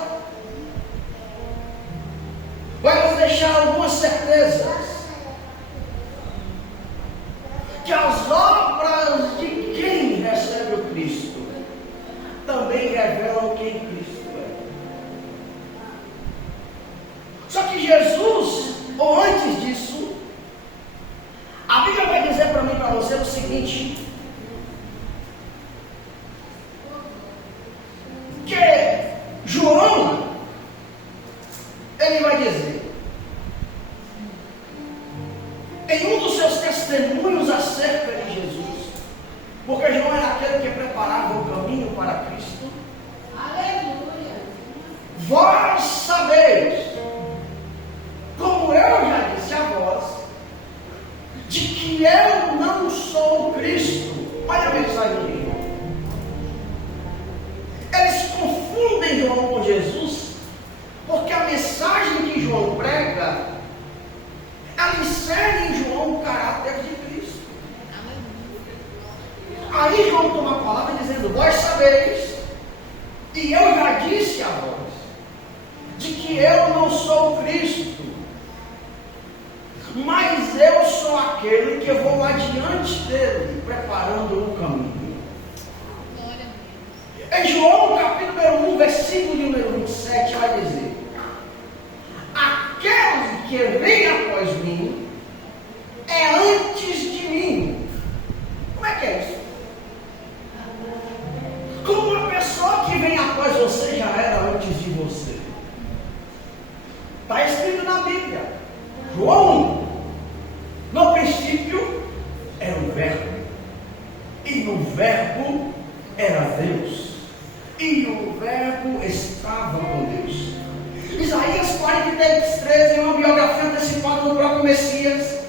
vai nos deixar algumas certezas. Que as obras de quem recebe o Cristo também revelam quem Cristo é. Só que Jesus, ou antes disso, a Bíblia vai dizer para mim e para você o seguinte: que João, ele vai dizer, em um dos seus testemunhos acerca de Jesus, porque João era aquele que preparava o caminho para Cristo. Aleluia! Vós sabeis, como eu já disse a vós, de que eu não sou o Cristo. Olha a mensagem de João. Eles confundem João com Jesus, porque a mensagem que João prega, ela insere em João o caráter de Cristo. Aí João toma a palavra dizendo: vós sabeis, e eu já disse a vós, de que eu não sou o Cristo, mas eu sou aquele que vou adiante dele, preparando o caminho. Em João, capítulo 1, versículo número 27, vai dizer: aquele que vem após mim é antes de mim. Como é que é isso? Como uma pessoa que vem após você já era antes de você. Está escrito na Bíblia. João 1, no princípio era o Verbo, e no Verbo era Deus, e o Verbo estava com Deus. Isaías 43:13 é uma biografia antecipada do próprio Messias.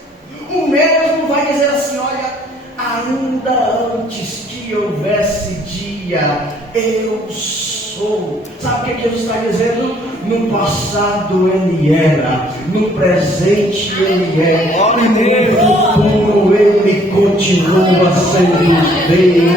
O mesmo vai dizer assim: olha, ainda antes que houvesse dia, eu sou. Sabe o que Jesus está dizendo? No passado ele era, no presente ele é, e no futuro ele continua sendo Deus.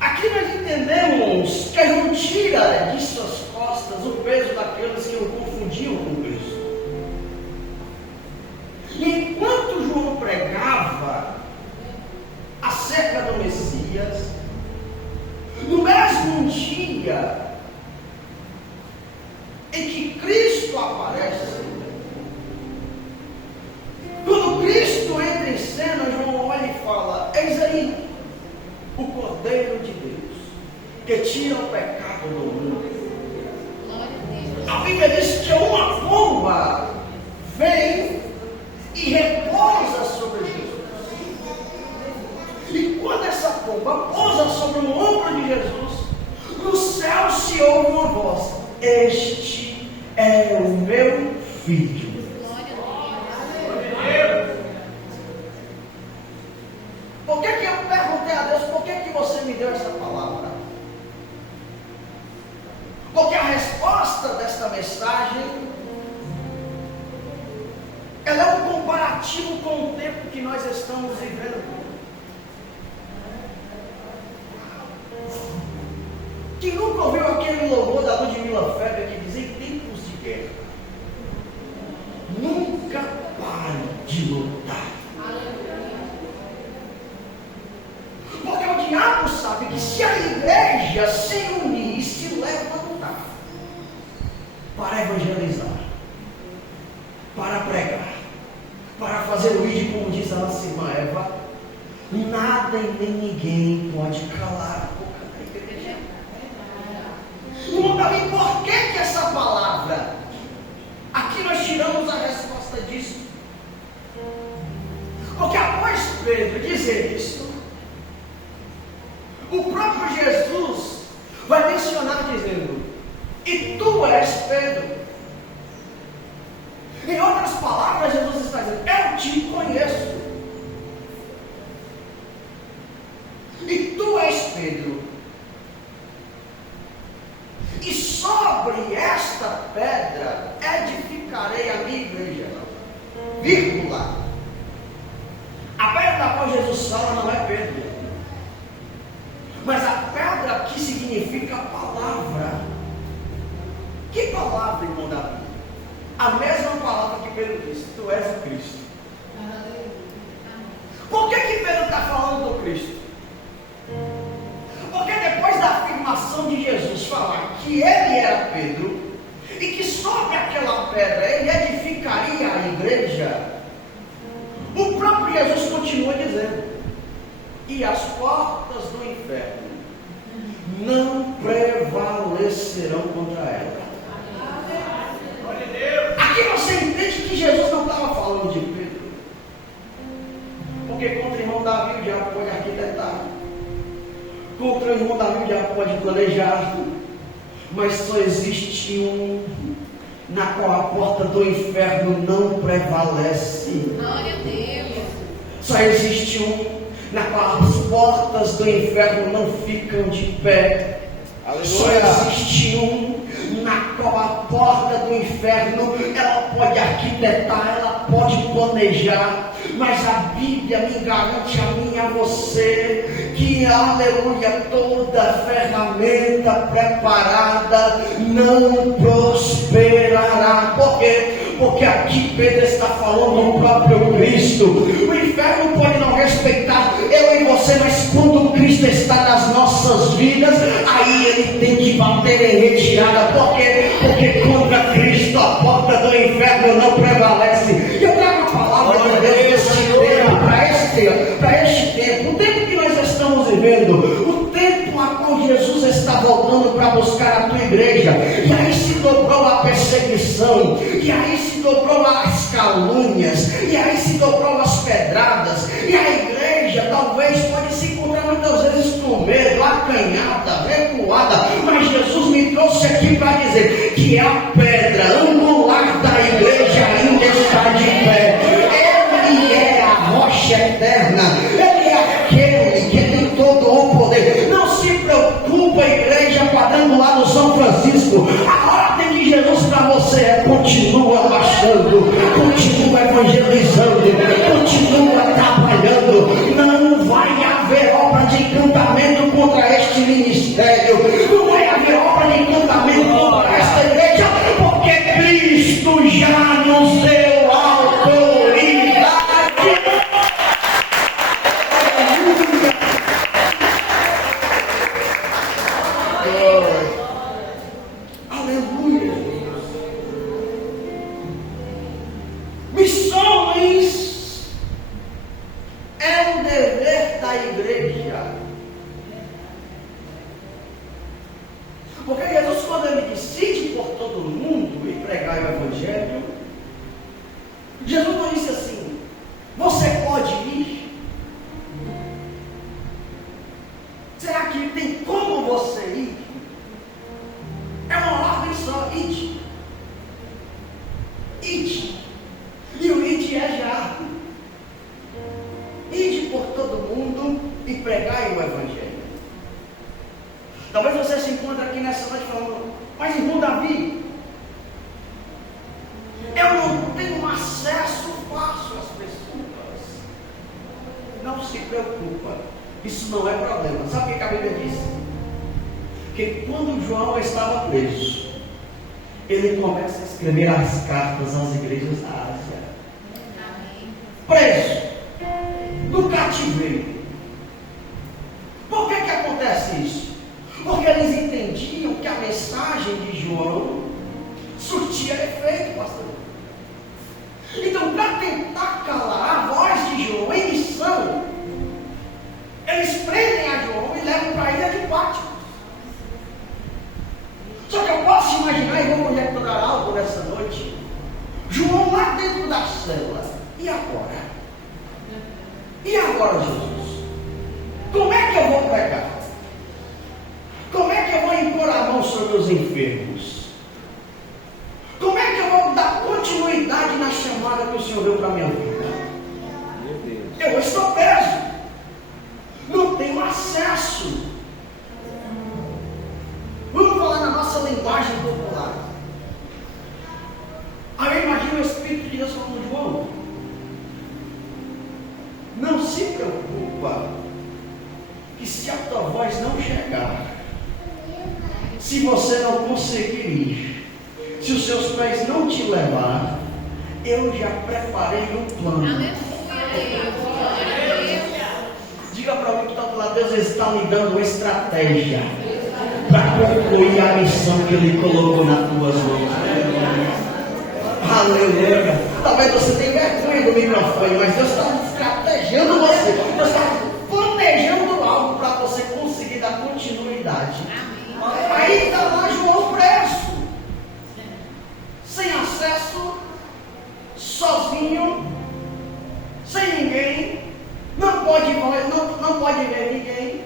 Aqui nós entendemos que ele não tira de suas costas o peso daqueles que o confundiam com Cristo. E enquanto João pregava acerca do Messias, no mesmo dia em que Cristo aparece, quando Cristo entra em cena, João olha e fala: eis aí o Cordeiro de Deus, que tira o pecado do mundo. A Bíblia diz que uma pomba vem e repousa sobre Jesus. E quando essa pomba pousa sobre o ombro de Jesus, no céu se ouve uma voz: este é o meu filho. Por que eu perguntei a Deus: por que você me deu essa palavra? Porque a resposta desta mensagem, ela é um comparativo com o tempo que nós estamos vivendo. Quem nunca ouviu aquele louvor da Ludmilla Feber que diz: em tempos de guerra? igreja se unir e se levantar para evangelizar, para pregar, para fazer o ide, como diz a nossa irmã Eva, nada e nem ninguém pode calar a boca da igreja. Irmão Davi, por que essa palavra? Aqui nós tiramos a resposta disso. Porque após Pedro dizer isso, o próprio Jesus vai mencionar dizendo: e tu és Pedro. Em outras palavras, Jesus está dizendo: eu te conheço. E tu és Pedro. E sobre esta pedra edificarei a minha igreja. Vírgula. A pedra da qual Jesus fala não é Pedro, mas a pedra que significa palavra. Que palavra, irmão Davi? A mesma palavra que Pedro disse: tu és o Cristo. Por que Pedro está falando do Cristo? Porque depois da afirmação de Jesus falar que ele era Pedro e que sobre aquela pedra ele edificaria a igreja, o próprio Jesus continua dizendo: e as portas do inferno não prevalecerão contra ela. Aqui você entende que Jesus não estava falando de Pedro, porque contra o irmão Davi o diabo pode arquitetar, contra o irmão Davi o diabo pode planejar, mas só existe um na qual a porta do inferno não prevalece. Glória a Deus. Só existe um na qual as portas do inferno não ficam de pé. Aleluia. Só existe um na qual a porta do inferno ela pode arquitetar, ela pode planejar, mas a Bíblia me garante a mim e a você que, aleluia, toda ferramenta preparada não prosperará. Por quê? Porque aqui Pedro está falando do próprio Cristo. O inferno pode não respeitar eu e você, mas quando Cristo está nas nossas vidas, aí ele tem que bater em retirada. Por quê? Porque contra Cristo a porta do inferno não prevalece. E eu trago a palavra de Deus para este tempo, o tempo que nós estamos vivendo, o tempo a qual Jesus está voltando para buscar a tua igreja. E aí se dobrou a perseguição, e aí se dobrou as calúnias, e aí se dobrou as pedradas, e a igreja talvez pode se encontrar muitas vezes com medo, acanhada, recuada, mas Jesus me trouxe aqui para dizer que a pedra angular da igreja ainda está de pé. Ele é a rocha eterna, ele é aquele que tem todo o poder. Não se preocupa, igreja quadrangular do São Francisco, a ordem de Jesus para você é: continua marchando, continua evangelizando, continua trabalhando. Não vai haver obra de encantamento contra este ministério, não vai haver obra de encantamento contra esta igreja, porque Cristo já nos deu autoridade. Aleluia. Missões é um dever da igreja. Porque Jesus, quando ele decide por todo mundo e pregar o evangelho, Jesus não disse assim: você pode ir. Será que tem como você ir? É uma ordem só: ide. Ide. E o ide é já. Ide por todo mundo e pregai o evangelho. Talvez você se encontre aqui nessa noite falando: mas irmão Davi, eu não tenho acesso fácil às pessoas. Não se preocupa, isso não é problema. Sabe o que a Bíblia diz? Que quando João estava preso, ele começa a escrever as cartas às igrejas da Ásia. Preso, no cativeiro. Por que acontece isso? Porque E agora, Jesus? Como é que eu vou pregar? Como é que eu vou impor a mão sobre os enfermos? Como é que eu vou dar continuidade na chamada que o Senhor deu para a minha vida? Eu estou preso. Não tenho acesso. Vamos falar na nossa linguagem popular. Aí eu imagino o Espírito de Deus falando: João, não se preocupa que se a tua voz não chegar, se você não conseguir ir, se os seus pés não te levar, eu já preparei um plano. Diga para alguém que está do lado: Deus está lhe dando uma estratégia para concluir a missão que Ele colocou nas tuas mãos. Aleluia. Talvez você tenha vergonha do microfone, mas Deus está estrategiando você. Deus está planejando algo para você conseguir dar continuidade. Aí está lá João preso, sem acesso, sozinho, sem ninguém, não pode ver ninguém.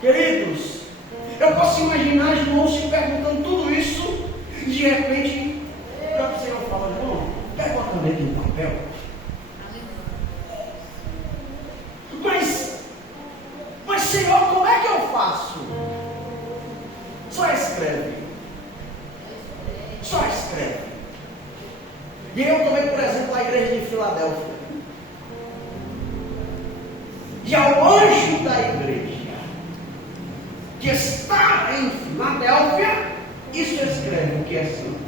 Queridos, eu posso imaginar João se perguntando tudo isso. De repente, o próprio Senhor fala: João, pega uma caneta e um papel. Mas Senhor, como é que eu faço? Só escreve. Só escreve. E eu tomei, por exemplo, a igreja de Filadélfia. E ao anjo da igreja que está em Filadélfia, isso escreve o que é santo,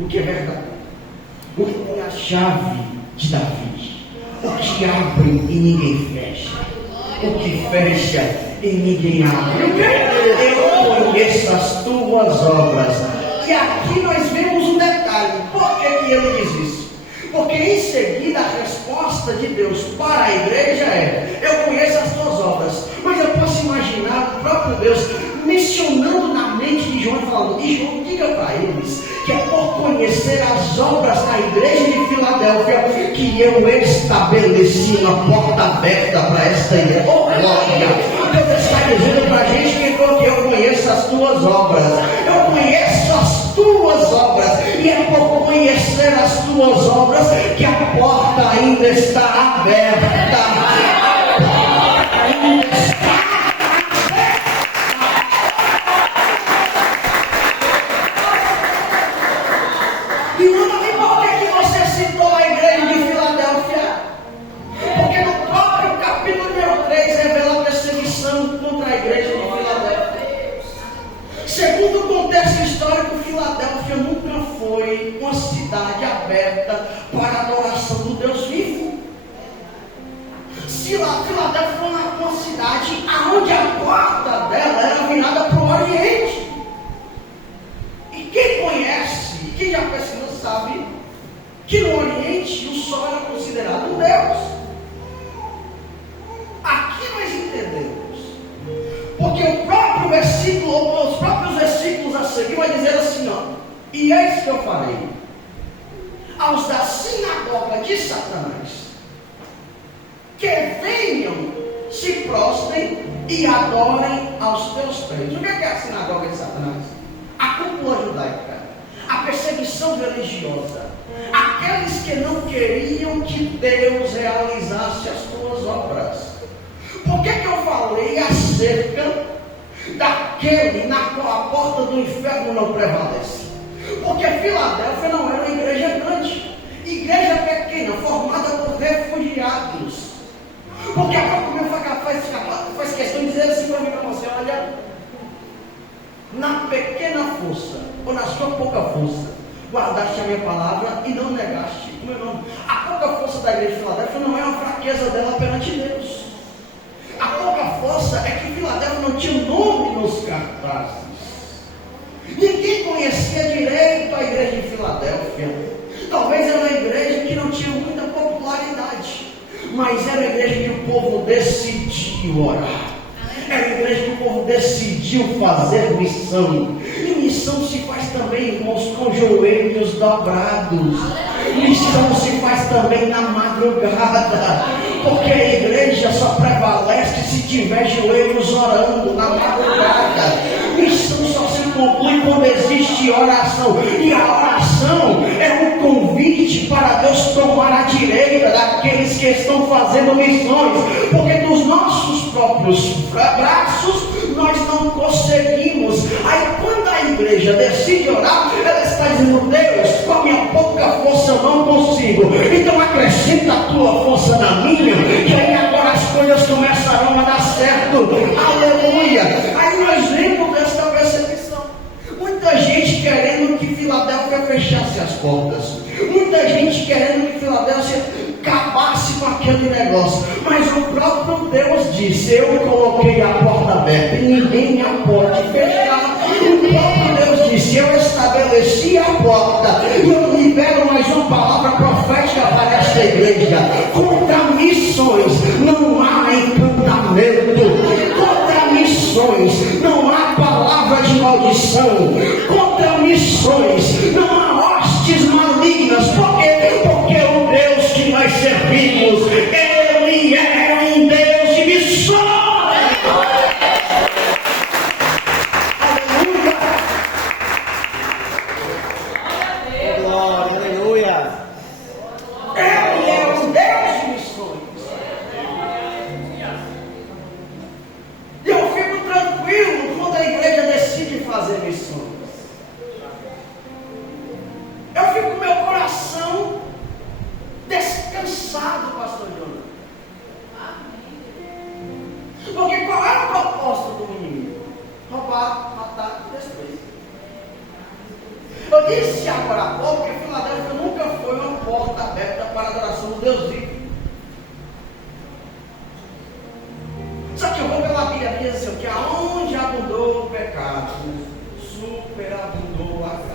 o que é verdade, o que tem a chave de Davi, o que abre e ninguém fecha, o que fecha e ninguém abre. Eu conheço as tuas obras. E aqui nós vemos um detalhe. Por que ele diz isso? Porque em seguida a resposta de Deus para a igreja é: eu conheço as tuas obras. Mas eu posso imaginar o próprio Deus mencionando na mente de João, falando: e João, diga para eles que é por conhecer as obras da igreja de Filadélfia que eu estabeleci uma porta aberta para esta igreja. Oh, glória! Deus está dizendo para a gente que porque eu conheço as tuas obras, eu conheço as tuas obras, e é por conhecer as tuas obras que a porta ainda está aberta. A porta ainda está aberta. E por que você citou a igreja de Filadélfia? Porque no próprio capítulo número 3 revela a perseguição contra a igreja de Filadélfia. Segundo o contexto histórico, Filadélfia nunca foi uma cidade aberta para a adoração do Deus vivo. Filadélfia foi uma cidade onde a porta dela era virada para o Oriente. E quem conhece, quem já pesquisou sabe que no Oriente o sol era considerado um Deus. Aqui nós entendemos, porque o próprio versículo, os próprios versículos a seguir vai dizer assim: ó, e eis que eu farei aos da sinagoga de Satanás que venham, se prostrem e adorem aos teus pés. O que é a sinagoga de Satanás? A cúpula judaica, a perseguição religiosa, aqueles que não queriam que Deus realizasse as tuas obras. Por que eu falei acerca daquele na qual a porta do inferno não prevalece? Porque Filadélfia não era uma igreja grande, igreja pequena, formada por refugiados. Porque a própria faz questão de dizer assim para mim, para você: olha, na pequena força, ou na sua pouca força, guardaste a minha palavra e não negaste o meu nome. A pouca força da igreja de Filadélfia não é uma fraqueza dela perante Deus. A pouca força é que Filadélfia não tinha nome nos cartazes. Ninguém conhecia direito a igreja de Filadélfia. Talvez era uma igreja que não tinha muita popularidade, mas era a igreja que o povo decidiu orar. Era a igreja que o povo decidiu fazer missão. E missão se faz também, irmãos, com joelhos dobrados. Missão se faz também na madrugada, porque a igreja só prevalece se tiver joelhos orando na madrugada. Missão só se conclui quando existe oração, e a oração é um convite para Deus tomar a direita daqueles que estão fazendo missões, porque dos nossos próprios braços nós não conseguimos. Aí quando a igreja decide orar, ela está dizendo: Deus, com a minha pouca força eu não consigo, então acrescenta a tua força na minha, que aí agora as coisas começarão a dar certo. Aleluia. Aí nós vemos desta percepção, muita gente querendo que Filadélfia fechasse as portas, muita gente querendo que Filadélfia acabasse com aquele negócio, mas o próprio Deus disse: eu coloquei a porta aberta e ninguém a pode fechar. O próprio Deus disse: eu estabeleci a porta, e eu libero mais uma palavra profética para esta igreja. Contra missões não há encantamento, contra missões não há palavra de maldição, contra missões não há hostes malignas. Por quê? Porque o Deus que nós servimos, Ele é um Deus de missões. Aleluia. Glória, aleluia. Ele é um Deus de missões. E eu fico tranquilo quando a igreja decide fazer missões. Eu fico com meu coração descansado, pastor Jonas. Porque qual era o propósito do inimigo? Roubar, matar e destruir. Eu disse agora há pouco que Filadélfia nunca foi uma porta aberta para a adoração do Deus vivo. Só que eu vou pela Bíblia e diz assim, que aonde abundou o pecado, superabundou a graça.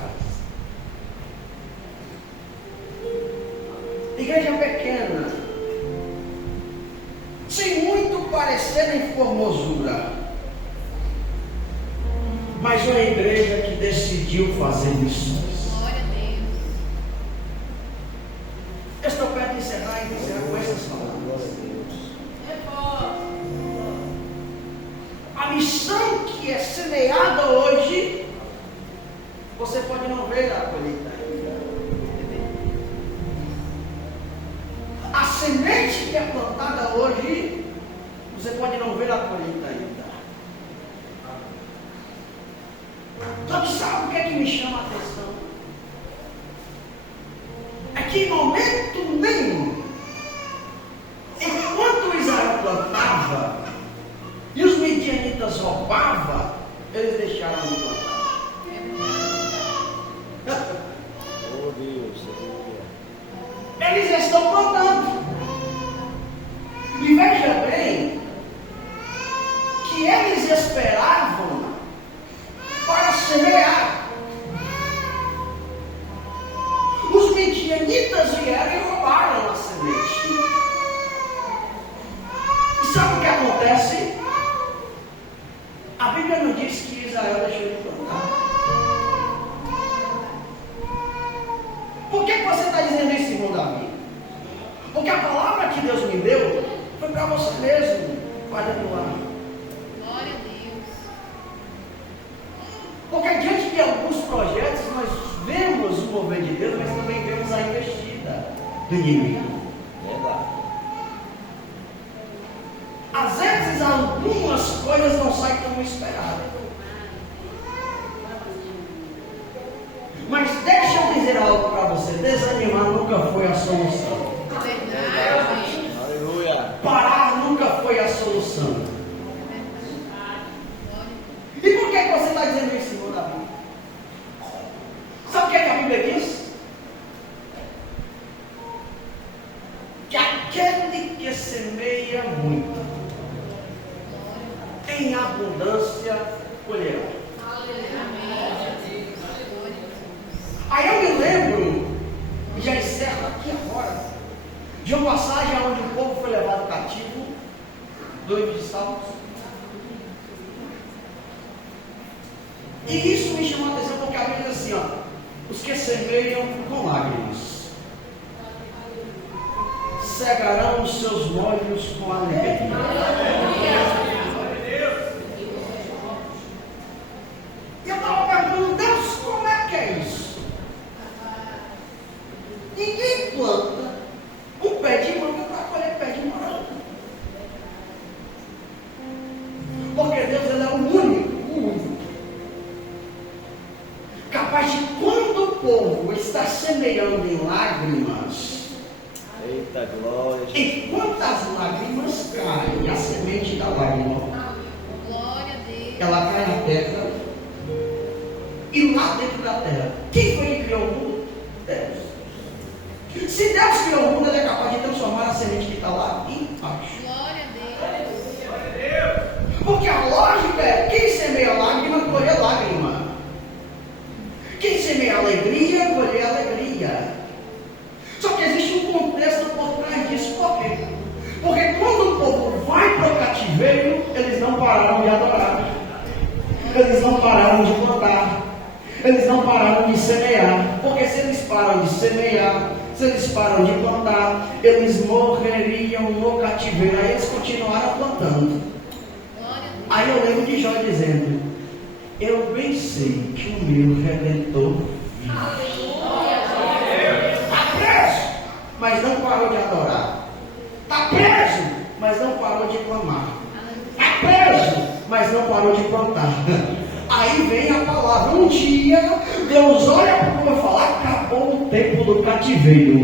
Igreja pequena, sem muito parecer em formosura, mas uma igreja que decidiu fazer missões. Glória a Deus. Eu estou perto de encerrar e encerrar com essas palavras. A missão que é semeada hoje, você pode não ver a colheita ainda. A semente que é plantada hoje, você pode não ver a colheita ainda. Só que sabe o que é que me chama a atenção? É que em momento nenhum, enquanto Israel plantava e os midianitas roubavam, eles deixaram de plantar. Oh Deus, Eles estão plantando. E veja bem que eles esperavam para semear. Os midianitas vieram e roubaram a semente. E sabe o que acontece? A Bíblia não diz que Israel deixou de plantar. Por que você está dizendo isso, irmão Davi? Porque a palavra que Deus me deu foi para você mesmo, Padre Eduardo. Glória a Deus. Porque diante de alguns projetos nós vemos o mover de Deus, mas também vemos a investida do inimigo. verdade. Às vezes algumas coisas não saem como esperado. Mas deixa eu dizer algo para você: desanimar nunca foi a solução. Verdade. Aleluia. Parar nunca foi a solução. E por que você está dizendo isso, irmão Davi? Sabe o que a Bíblia diz? Que aquele que semeia muito, em abundância colherá. Aí eu me lembro, e já encerro aqui agora, de uma passagem onde o povo foi levado cativo do livro de Salmos. E isso me chamou a atenção porque a Bíblia diz assim, ó: os que semeiam com lágrimas cegarão os seus olhos com alegria. E eu estava perguntando, Deus, como é que é isso? Ninguém planta um pé de manga para colher pé de morango. Porque Deus ele é o único, capaz de, quando o povo está semeando em lágrimas, Eita glória. enquanto as lágrimas caem, a semente da lágrima, Glória a Deus. ela cai na terra, e lá dentro da terra, quem foi que criou o mundo? Deus. Se Deus criou o mundo, ele é capaz de transformar a semente que está lá embaixo. Glória a Deus. Porque a lógica é, quem semeia lágrima, colhe lágrima. Quem semeia alegria, colhe alegria. Só que existe um contexto por trás disso. Por quê? Porque quando o povo vai para o cativeiro, eles não pararam de adorar. Eles não pararam de plantar. Eles não pararam de semear. Porque se eles param de semear, se eles param de plantar, eles morreriam no cativeiro. Aí eles continuaram plantando. Aí eu lembro de Jó dizendo, eu bem sei que o meu Redentor vive. Está preso, mas não parou de adorar. Está preso, mas não parou de clamar. Está preso, mas não parou de plantar. Aí vem a palavra, um dia Deus olha para o povo e fala, acabou o tempo do cativeiro.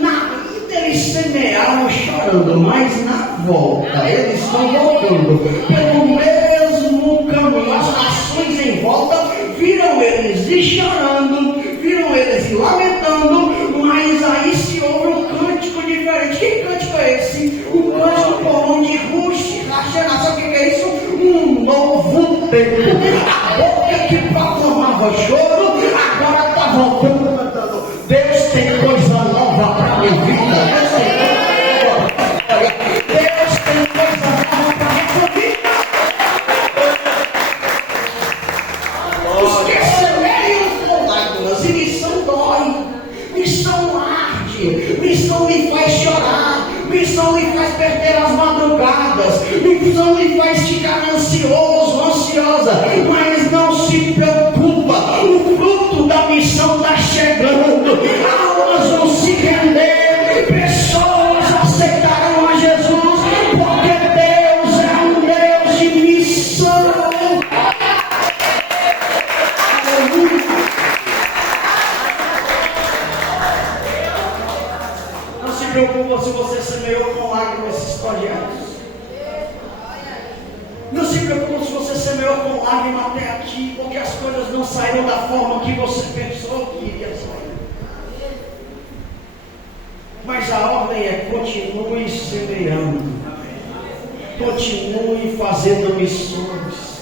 Na ida eles semearam chorando, mas na volta eles estão voltando pelo mesmo caminho. As nações em volta viram eles e chorando, viram eles e lamentando, mas aí se ouve um cântico diferente. Que cântico é esse? O cântico por onde ruge, racha, sabe o que é isso? Um novo tempo. A boca que proclamava choro, agora está voltando cantando. Deus tem coisa nova para a minha vida. Deus tem coisa nova para a minha vida. Os que semeiam com lágrimas, e missão dói, missão arde, missão me faz chorar, missão me faz perder as madrugadas, missão me faz ficar ansioso, ansiosa, mas não se preocupa, o fruto da missão está chegando, almas vão se render, pessoas aceitarão a Jesus, porque Deus é um Deus de missão. Aleluia. Não se preocupa se você semeou com lágrimas esses projetos. Não se preocupe se você semeou com lágrima até aqui, porque as coisas não saíram da forma que você pensou que iria sair. Mas a ordem é: continue semeando, continue fazendo missões,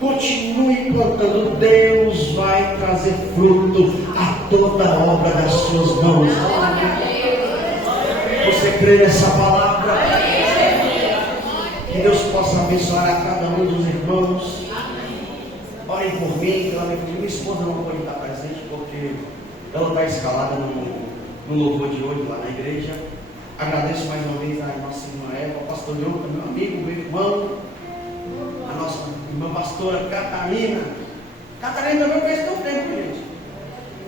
continue plantando. Deus vai trazer fruto a toda a obra das suas mãos. Você crê nessa palavra? Que Deus possa abençoar a cada um dos irmãos. Orem por mim, pela minha esposa não pode estar presente porque ela está escalada no louvor de hoje lá na igreja. Agradeço mais uma vez a nossa irmã Eva, o pastor Leandro, meu amigo, meu irmão, a nossa irmã pastora Catarina. Catarina também fez tão tempo, gente.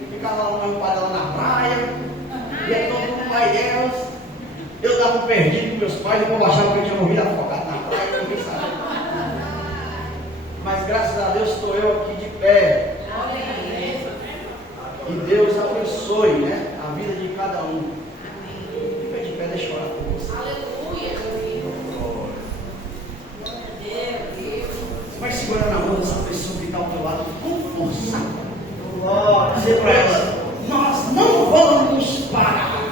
Ficava lá com pai lá na praia, ia todo mundo pai delas. Eu estava perdido com meus pais, o povo achava que eu tinha morrido afogado na praia, ninguém sabia. Mas graças a Deus estou eu aqui de pé. E Deus abençoe, né, a vida de cada um. Fica de pé, deixa eu orar por você. Você vai segurando a mão dessa pessoa que está ao teu lado com força. Dizer para ela: nós não vamos parar.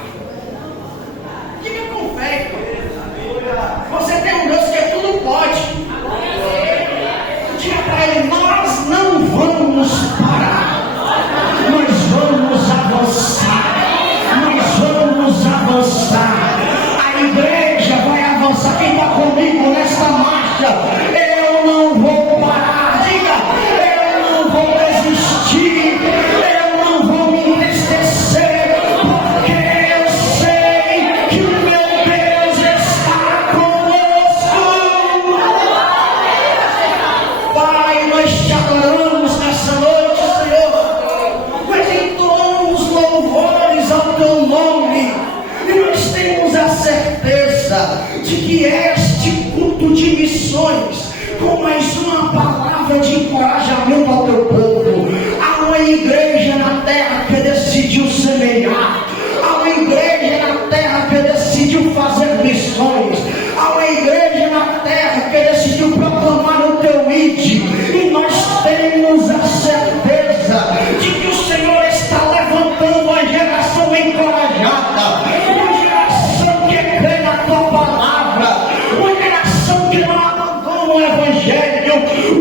Diga com fé. Você tem um Deus que tudo pode. Diga para ele: nós não vamos parar. Nós vamos avançar. Nós vamos avançar. A igreja vai avançar. Quem está comigo nesta marcha? Eu não vou parar. Diga: eu não vou desistir. Eu não vou me entristecer. Porque eu sei certeza de que este culto de missões, com mais uma palavra de encorajamento ao teu povo, há uma igreja na terra que decidiu semear, há uma igreja na terra que decidiu fazer missões, há uma igreja na terra que decidiu proclamar o teu ID, e nós temos a certeza de que o Senhor está levantando uma geração encorajada, uma geração que crê na tua palavra, uma geração que não abandona o Evangelho,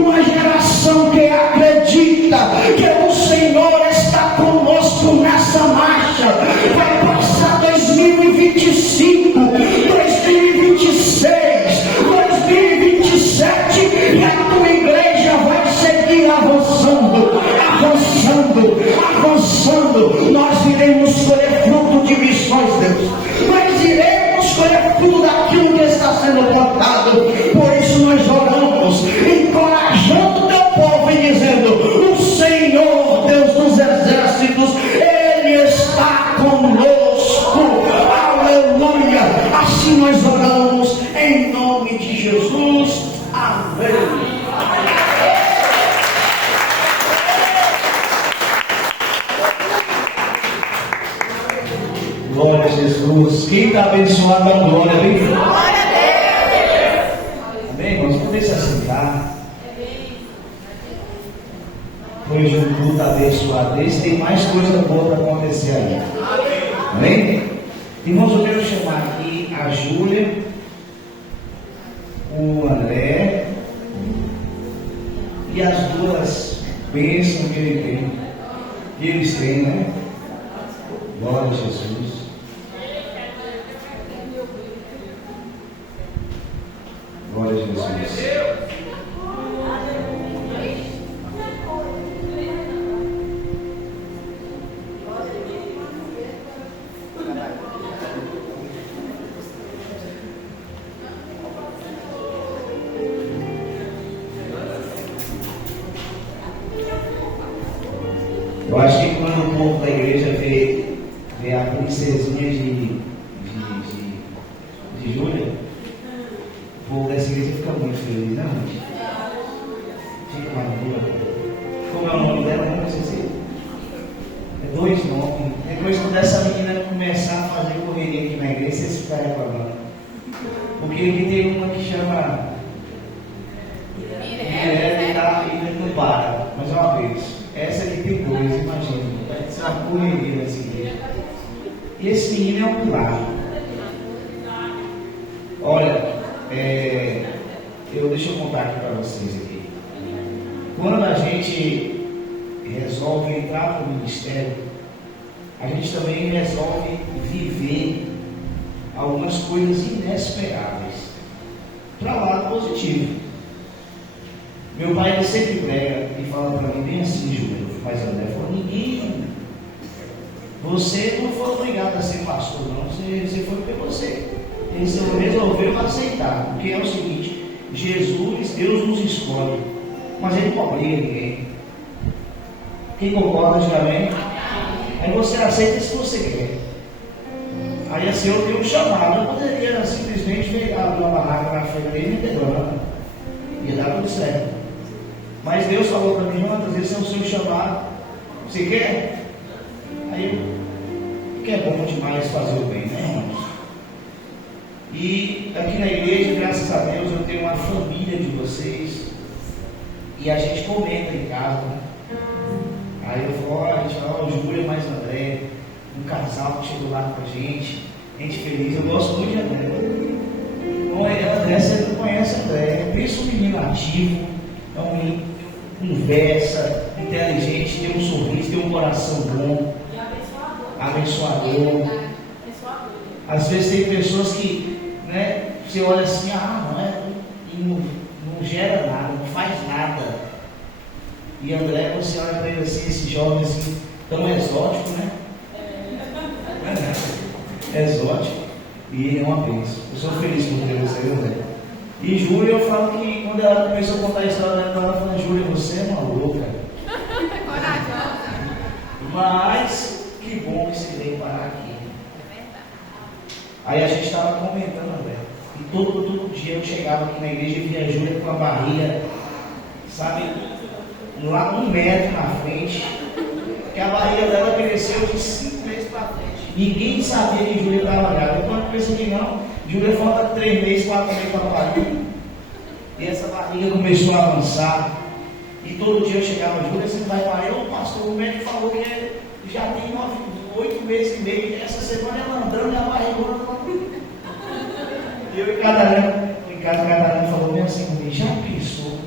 uma geração que acredita que o Senhor está conosco nessa marcha. Vai passar 2025, 2026, 2027, e a tua igreja vai seguir avançando, avançando, avançando. Nós iremos colher fruto de missões, Deus. Nós iremos colher fruto daquilo que está sendo plantado. Por isso nós oramos, encorajando o teu povo e dizendo: o Senhor, Deus dos exércitos, Ele está conosco. Aleluia. Assim nós oramos em nome de Jesus. Amém. Glória a Jesus. Quem está abençoado, dá glória, bem forte. Glória a Deus. Amém? Vamos poder se assentar. Depois de um culto abençoado desse, tem mais coisa boa para acontecer aí. Amém? Irmãos, eu quero chamar aqui a Júlia, o André e as duas bênçãos que ele tem. E eles têm, né? Glória a Jesus. Glória a Jesus. Eu acho que quando o povo da igreja vê a princesinha de Júlia, o povo dessa igreja fica muito feliz, não é? Fica madura. Como é o nome dela? Não sei se é 2 nomes. Depois, quando essa menina começar a fazer correria aqui na igreja, vocês ficarem reclamando. Porque aqui tem uma que chama Mirella e tá, e não para. Mas uma vez. Essa aqui tem 2, imagina. Isso é uma correria nessa igreja. E esse menino é um pilar. Olha, deixa eu contar aqui para vocês aqui. Quando a gente resolve entrar para o ministério, a gente também resolve viver algumas coisas inesperadas para o lado positivo. Meu pai ele sempre prega e fala para mim bem assim, Júlio, mas André falou: ninguém, você não foi obrigado a ser pastor, não, você foi porque você resolveu aceitar, porque é o seguinte: Jesus, Deus nos escolhe, mas Ele não obriga ninguém. Quem concorda, diga amém? Aí você aceita se você quer. Aí assim eu tenho um chamado, eu poderia simplesmente pegar uma barraca na frente dele e meter grana, ia dar tudo certo. Mas Deus falou para mim: Jonas, esse é o seu chamado, você quer? Aí, que é bom demais fazer o bem, né, irmãos? E aqui na igreja, graças a Deus, eu tenho uma família de vocês, e a gente comenta em casa, né? Aí eu falo: a gente fala, o Júlio mais André, um casal que chegou lá com a gente feliz. Eu gosto muito de André. André, você não conhece André, pensa um menino ativo, é um menino que conversa, inteligente, tem um sorriso, tem um coração bom, abençoador. Às vezes tem pessoas que, né, você olha assim, não é, e não gera nada, não faz nada. E André, você olha para ele assim, esse jovem assim, tão exótico, né? Exótico. E ele é uma bênção. Eu sou feliz por ter você, André. E Júlia, eu falo que quando ela começou a contar a história dela, ela falou: Júlia, você é maluca. Mas que bom que você veio parar aqui. Aí a gente estava comentando, André. E todo dia eu chegava aqui na igreja e via a Júlia com a barriga, sabe, lá 1 metro na frente. Que a barriga dela cresceu de 5 meses para frente. Ninguém sabia que Júlia estava grávida. Quando eu pensei que não, Júlia falta 3 meses, 4 meses para a barriga. E essa barriga começou a avançar. E todo dia eu chegava, Júlia, você vai parir? Ô pastor, o médico falou que já tem 8 meses e meio. Essa semana ela andando e a barrigona. E eu em casa, Catarina falou bem assim comigo, já pensou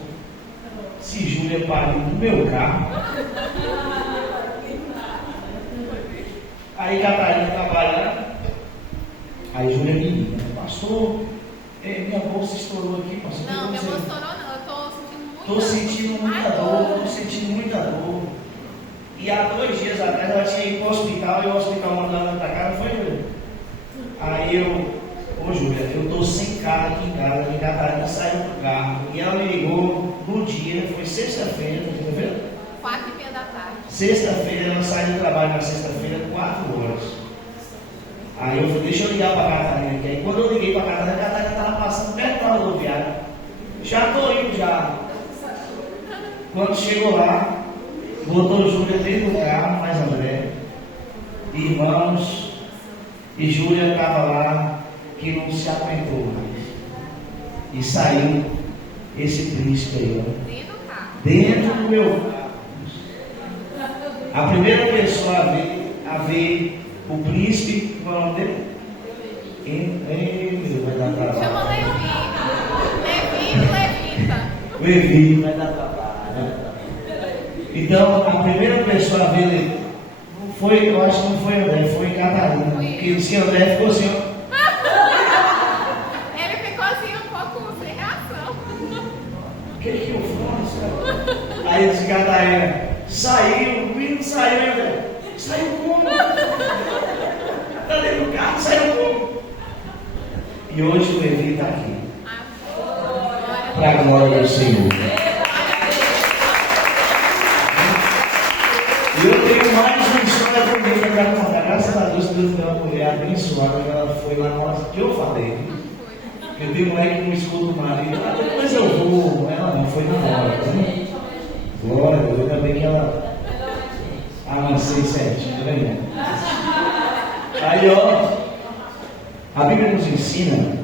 se Júlia pariu no meu carro? Aí Catarina trabalhando, aí Júlia me liga, pastor, minha bolsa estourou aqui, pastor. Não, minha bolsa estourou não, eu tô sentindo Estou sentindo muita dor. E há 2 dias atrás ela tinha ido para o hospital e o hospital mandou ela para cá, não foi, Júlia? Aí ô Júlia, eu estou sem carro aqui em casa, a Catarina saiu do carro e ela me ligou no dia, foi sexta-feira, 4h30 da tarde. Sexta-feira, ela saiu do trabalho na sexta-feira, 4 horas. Aí eu falei, deixa eu ligar para a Catarina aqui. Aí quando eu liguei para a Catarina estava passando perto da rodoviária. Já estou indo já. Quando chegou lá, botou Júlia dentro do carro, mais André, irmãos, e Júlia estava lá, que não se aguentou mais. E saiu esse príncipe aí, ó, dentro do meu carro. A primeira pessoa a ver o príncipe, qual é o nome dele? Vai dar trabalho. Chama Levita. O Evi vai dar trabalho. Então, a primeira pessoa a ver ele foi, eu acho que não foi André, foi Catarina. Porque se André ficou assim, ó. Ele ficou assim um pouco sem reação. O que eu faço? Aí disse Catarina, saiu, o menino saiu, André. Saiu como? Tá dentro do carro, saiu como? E hoje o Levi está aqui. Para a glória do Senhor. E eu tenho mais uma história comigo que eu quero contar. Graças a Deus, Deus deu uma mulher abençoada. Ela foi lá na nossa. Que eu falei. Porque eu tenho mulher que não escuta o marido. Depois eu vou. Ela não foi na hora. Né? Glória a Deus. Ainda bem que ela avancei certinho. Tá vendo? Aí, ó. A Bíblia nos ensina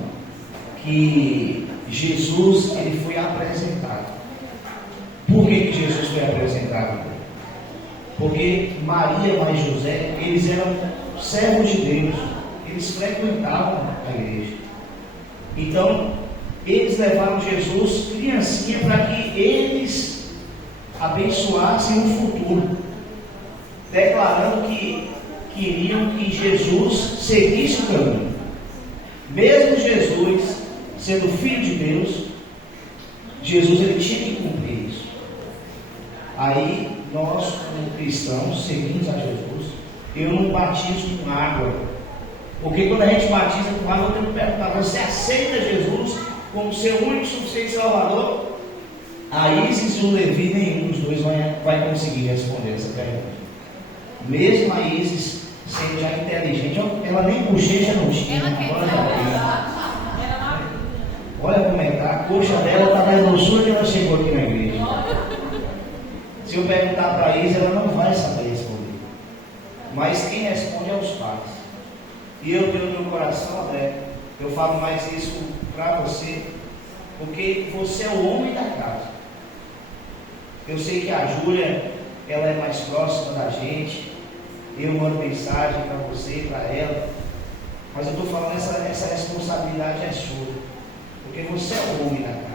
que Jesus ele foi apresentado. Por que Jesus foi apresentado? Porque Maria mais José, eles eram servos de Deus, eles frequentavam a igreja. Então, eles levaram Jesus criancinha para que eles abençoassem o futuro, declarando que queriam que Jesus seguisse o caminho. Mesmo Jesus sendo filho de Deus, Jesus ele tinha que cumprir isso. Aí nós, como cristãos, seguimos a Jesus. Eu não batizo com água, porque quando a gente batiza com água, eu tenho que perguntar: você aceita Jesus como seu único e suficiente Salvador? A Isis e o Levi, nenhum dos dois vai conseguir responder essa pergunta. Mesmo a Isis sendo já inteligente, ela nem bochecha não tinha. Olha como é que tá, a coxa dela está mais grossura que ela chegou aqui na igreja. Se eu perguntar para a Isis, ela não vai saber responder. Mas quem responde é os pais. E eu tenho no meu coração, André, eu falo mais isso para você, porque você é o homem da casa. Eu sei que a Júlia, ela é mais próxima da gente. Eu mando mensagem para você, para ela. Mas eu estou falando, essa responsabilidade é sua. Porque você é o homem da casa.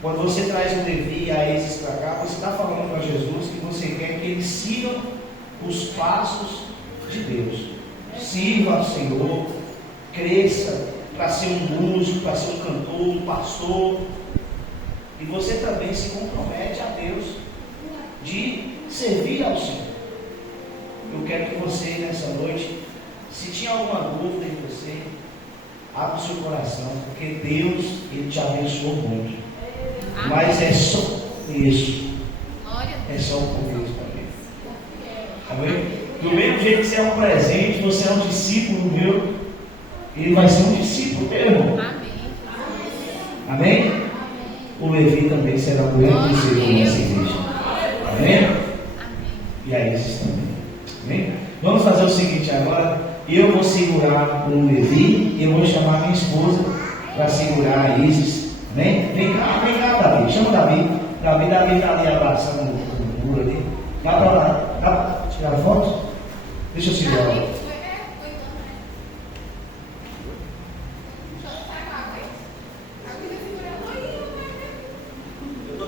Quando você traz o Levi e a Isis para cá, você está falando para Jesus que você quer que eles sigam os passos de Deus. Sirva ao Senhor, cresça para ser um músico, para ser um cantor, um pastor. E você também se compromete a Deus de servir ao Senhor. Eu quero que você, nessa noite, se tinha alguma dúvida em você, abra o seu coração, porque Deus, Ele te abençoou muito. Mas é só isso. É só o começo para Deus. Amém? Do mesmo jeito que você é um presente, você é um discípulo meu. ele vai ser um discípulo teu. Amém? O Levi também será um grande discípulo nessa igreja. Amém? E a Isis também. Amém? Vamos fazer o seguinte agora. Eu vou segurar o Levi e eu vou chamar minha esposa para segurar a Isis. Amém? Vem cá, Davi. Chama o Davi. Davi está ali abraçando o muro ali. Dá para lá. Dá para tirar foto? Deixa eu segurar.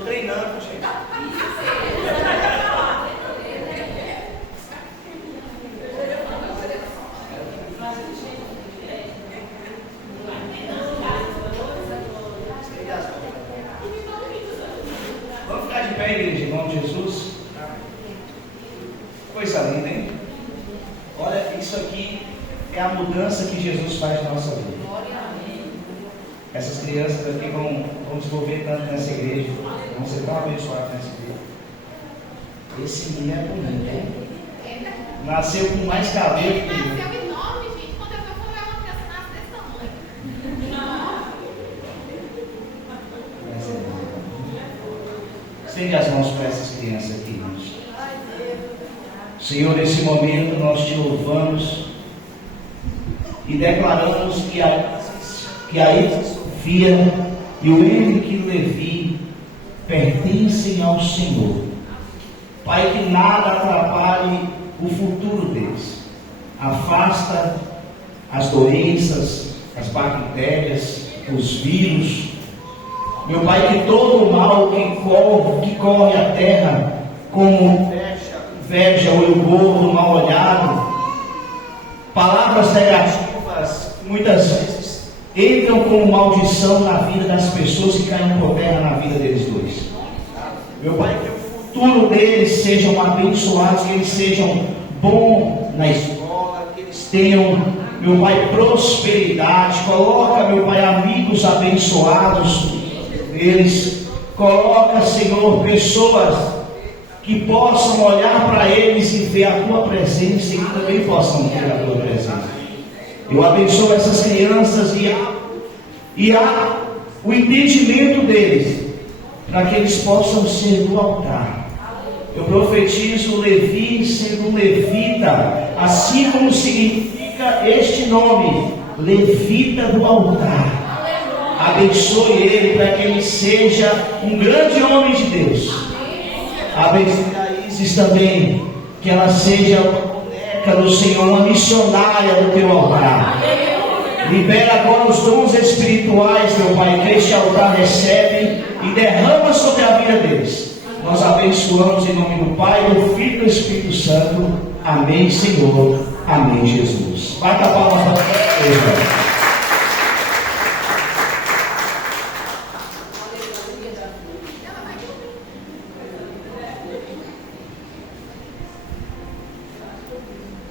Treinando, gente. Vamos ficar de pé, igreja, em nome de Jesus. Coisa linda, hein? Olha, isso aqui é a mudança que Jesus faz na nossa vida. Essas crianças aqui vão desenvolver tanto nessa igreja, vão ser tão abençoadas nessa igreja. Esse menino é bonito, hein? Nasceu com mais cabelo. Ele nasceu enorme, gente. Quando eu fui ver uma criança nasce desse tamanho. Estende as mãos para essas crianças aqui, irmãos. Senhor, nesse momento nós te louvamos e declaramos que a Sofia e o Henrique Levi pertencem ao Senhor. Pai, que nada atrapalhe o futuro deles. Afasta as doenças, as bactérias, os vírus. Meu Pai, que todo o mal que corre a terra, como inveja, orgulho, mal olhado, palavras negativas, muitas vezes entram como maldição na vida das pessoas que caem por terra na vida deles dois. Meu Pai, que o futuro deles sejam abençoados, que eles sejam bons na escola, que eles tenham, meu Pai, prosperidade. Coloca, meu Pai, amigos abençoados neles. Coloca, Senhor, pessoas que possam olhar para eles e ver a Tua presença e que também possam ter a Tua presença. Eu abençoo essas crianças e o entendimento deles, para que eles possam ser do altar. Eu profetizo Levi sendo um levita, assim como significa este nome, levita do altar. Abençoe ele para que ele seja um grande homem de Deus. Abençoe a Isis também, que ela seja uma boneca do Senhor, uma missionária do teu altar. Libera agora os dons espirituais, meu Pai, que este altar recebe e derrama sobre a vida deles. Nós abençoamos em nome do Pai, do Filho e do Espírito Santo. Amém, Senhor. Amém, Jesus. Bata a palma para Deus.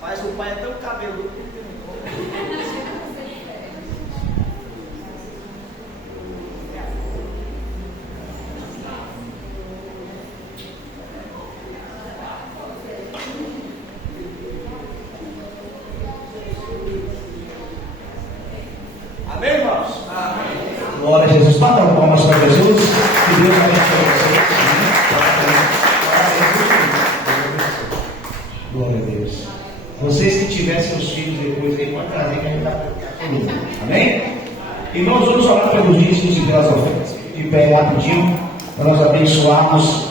Mas o pai é tão cabeludo que Amém, irmãos? Amém. Glória a Jesus. Bata palmas para Jesus. Que Deus abençoe vocês. Glória a Deus. Vocês que tiverem seus filhos depois aí, pode trazer que a gente está falando. Amém? Irmãos, vamos orar pelos dízimos e pelas ofertas. De pé rapidinho, para nós abençoarmos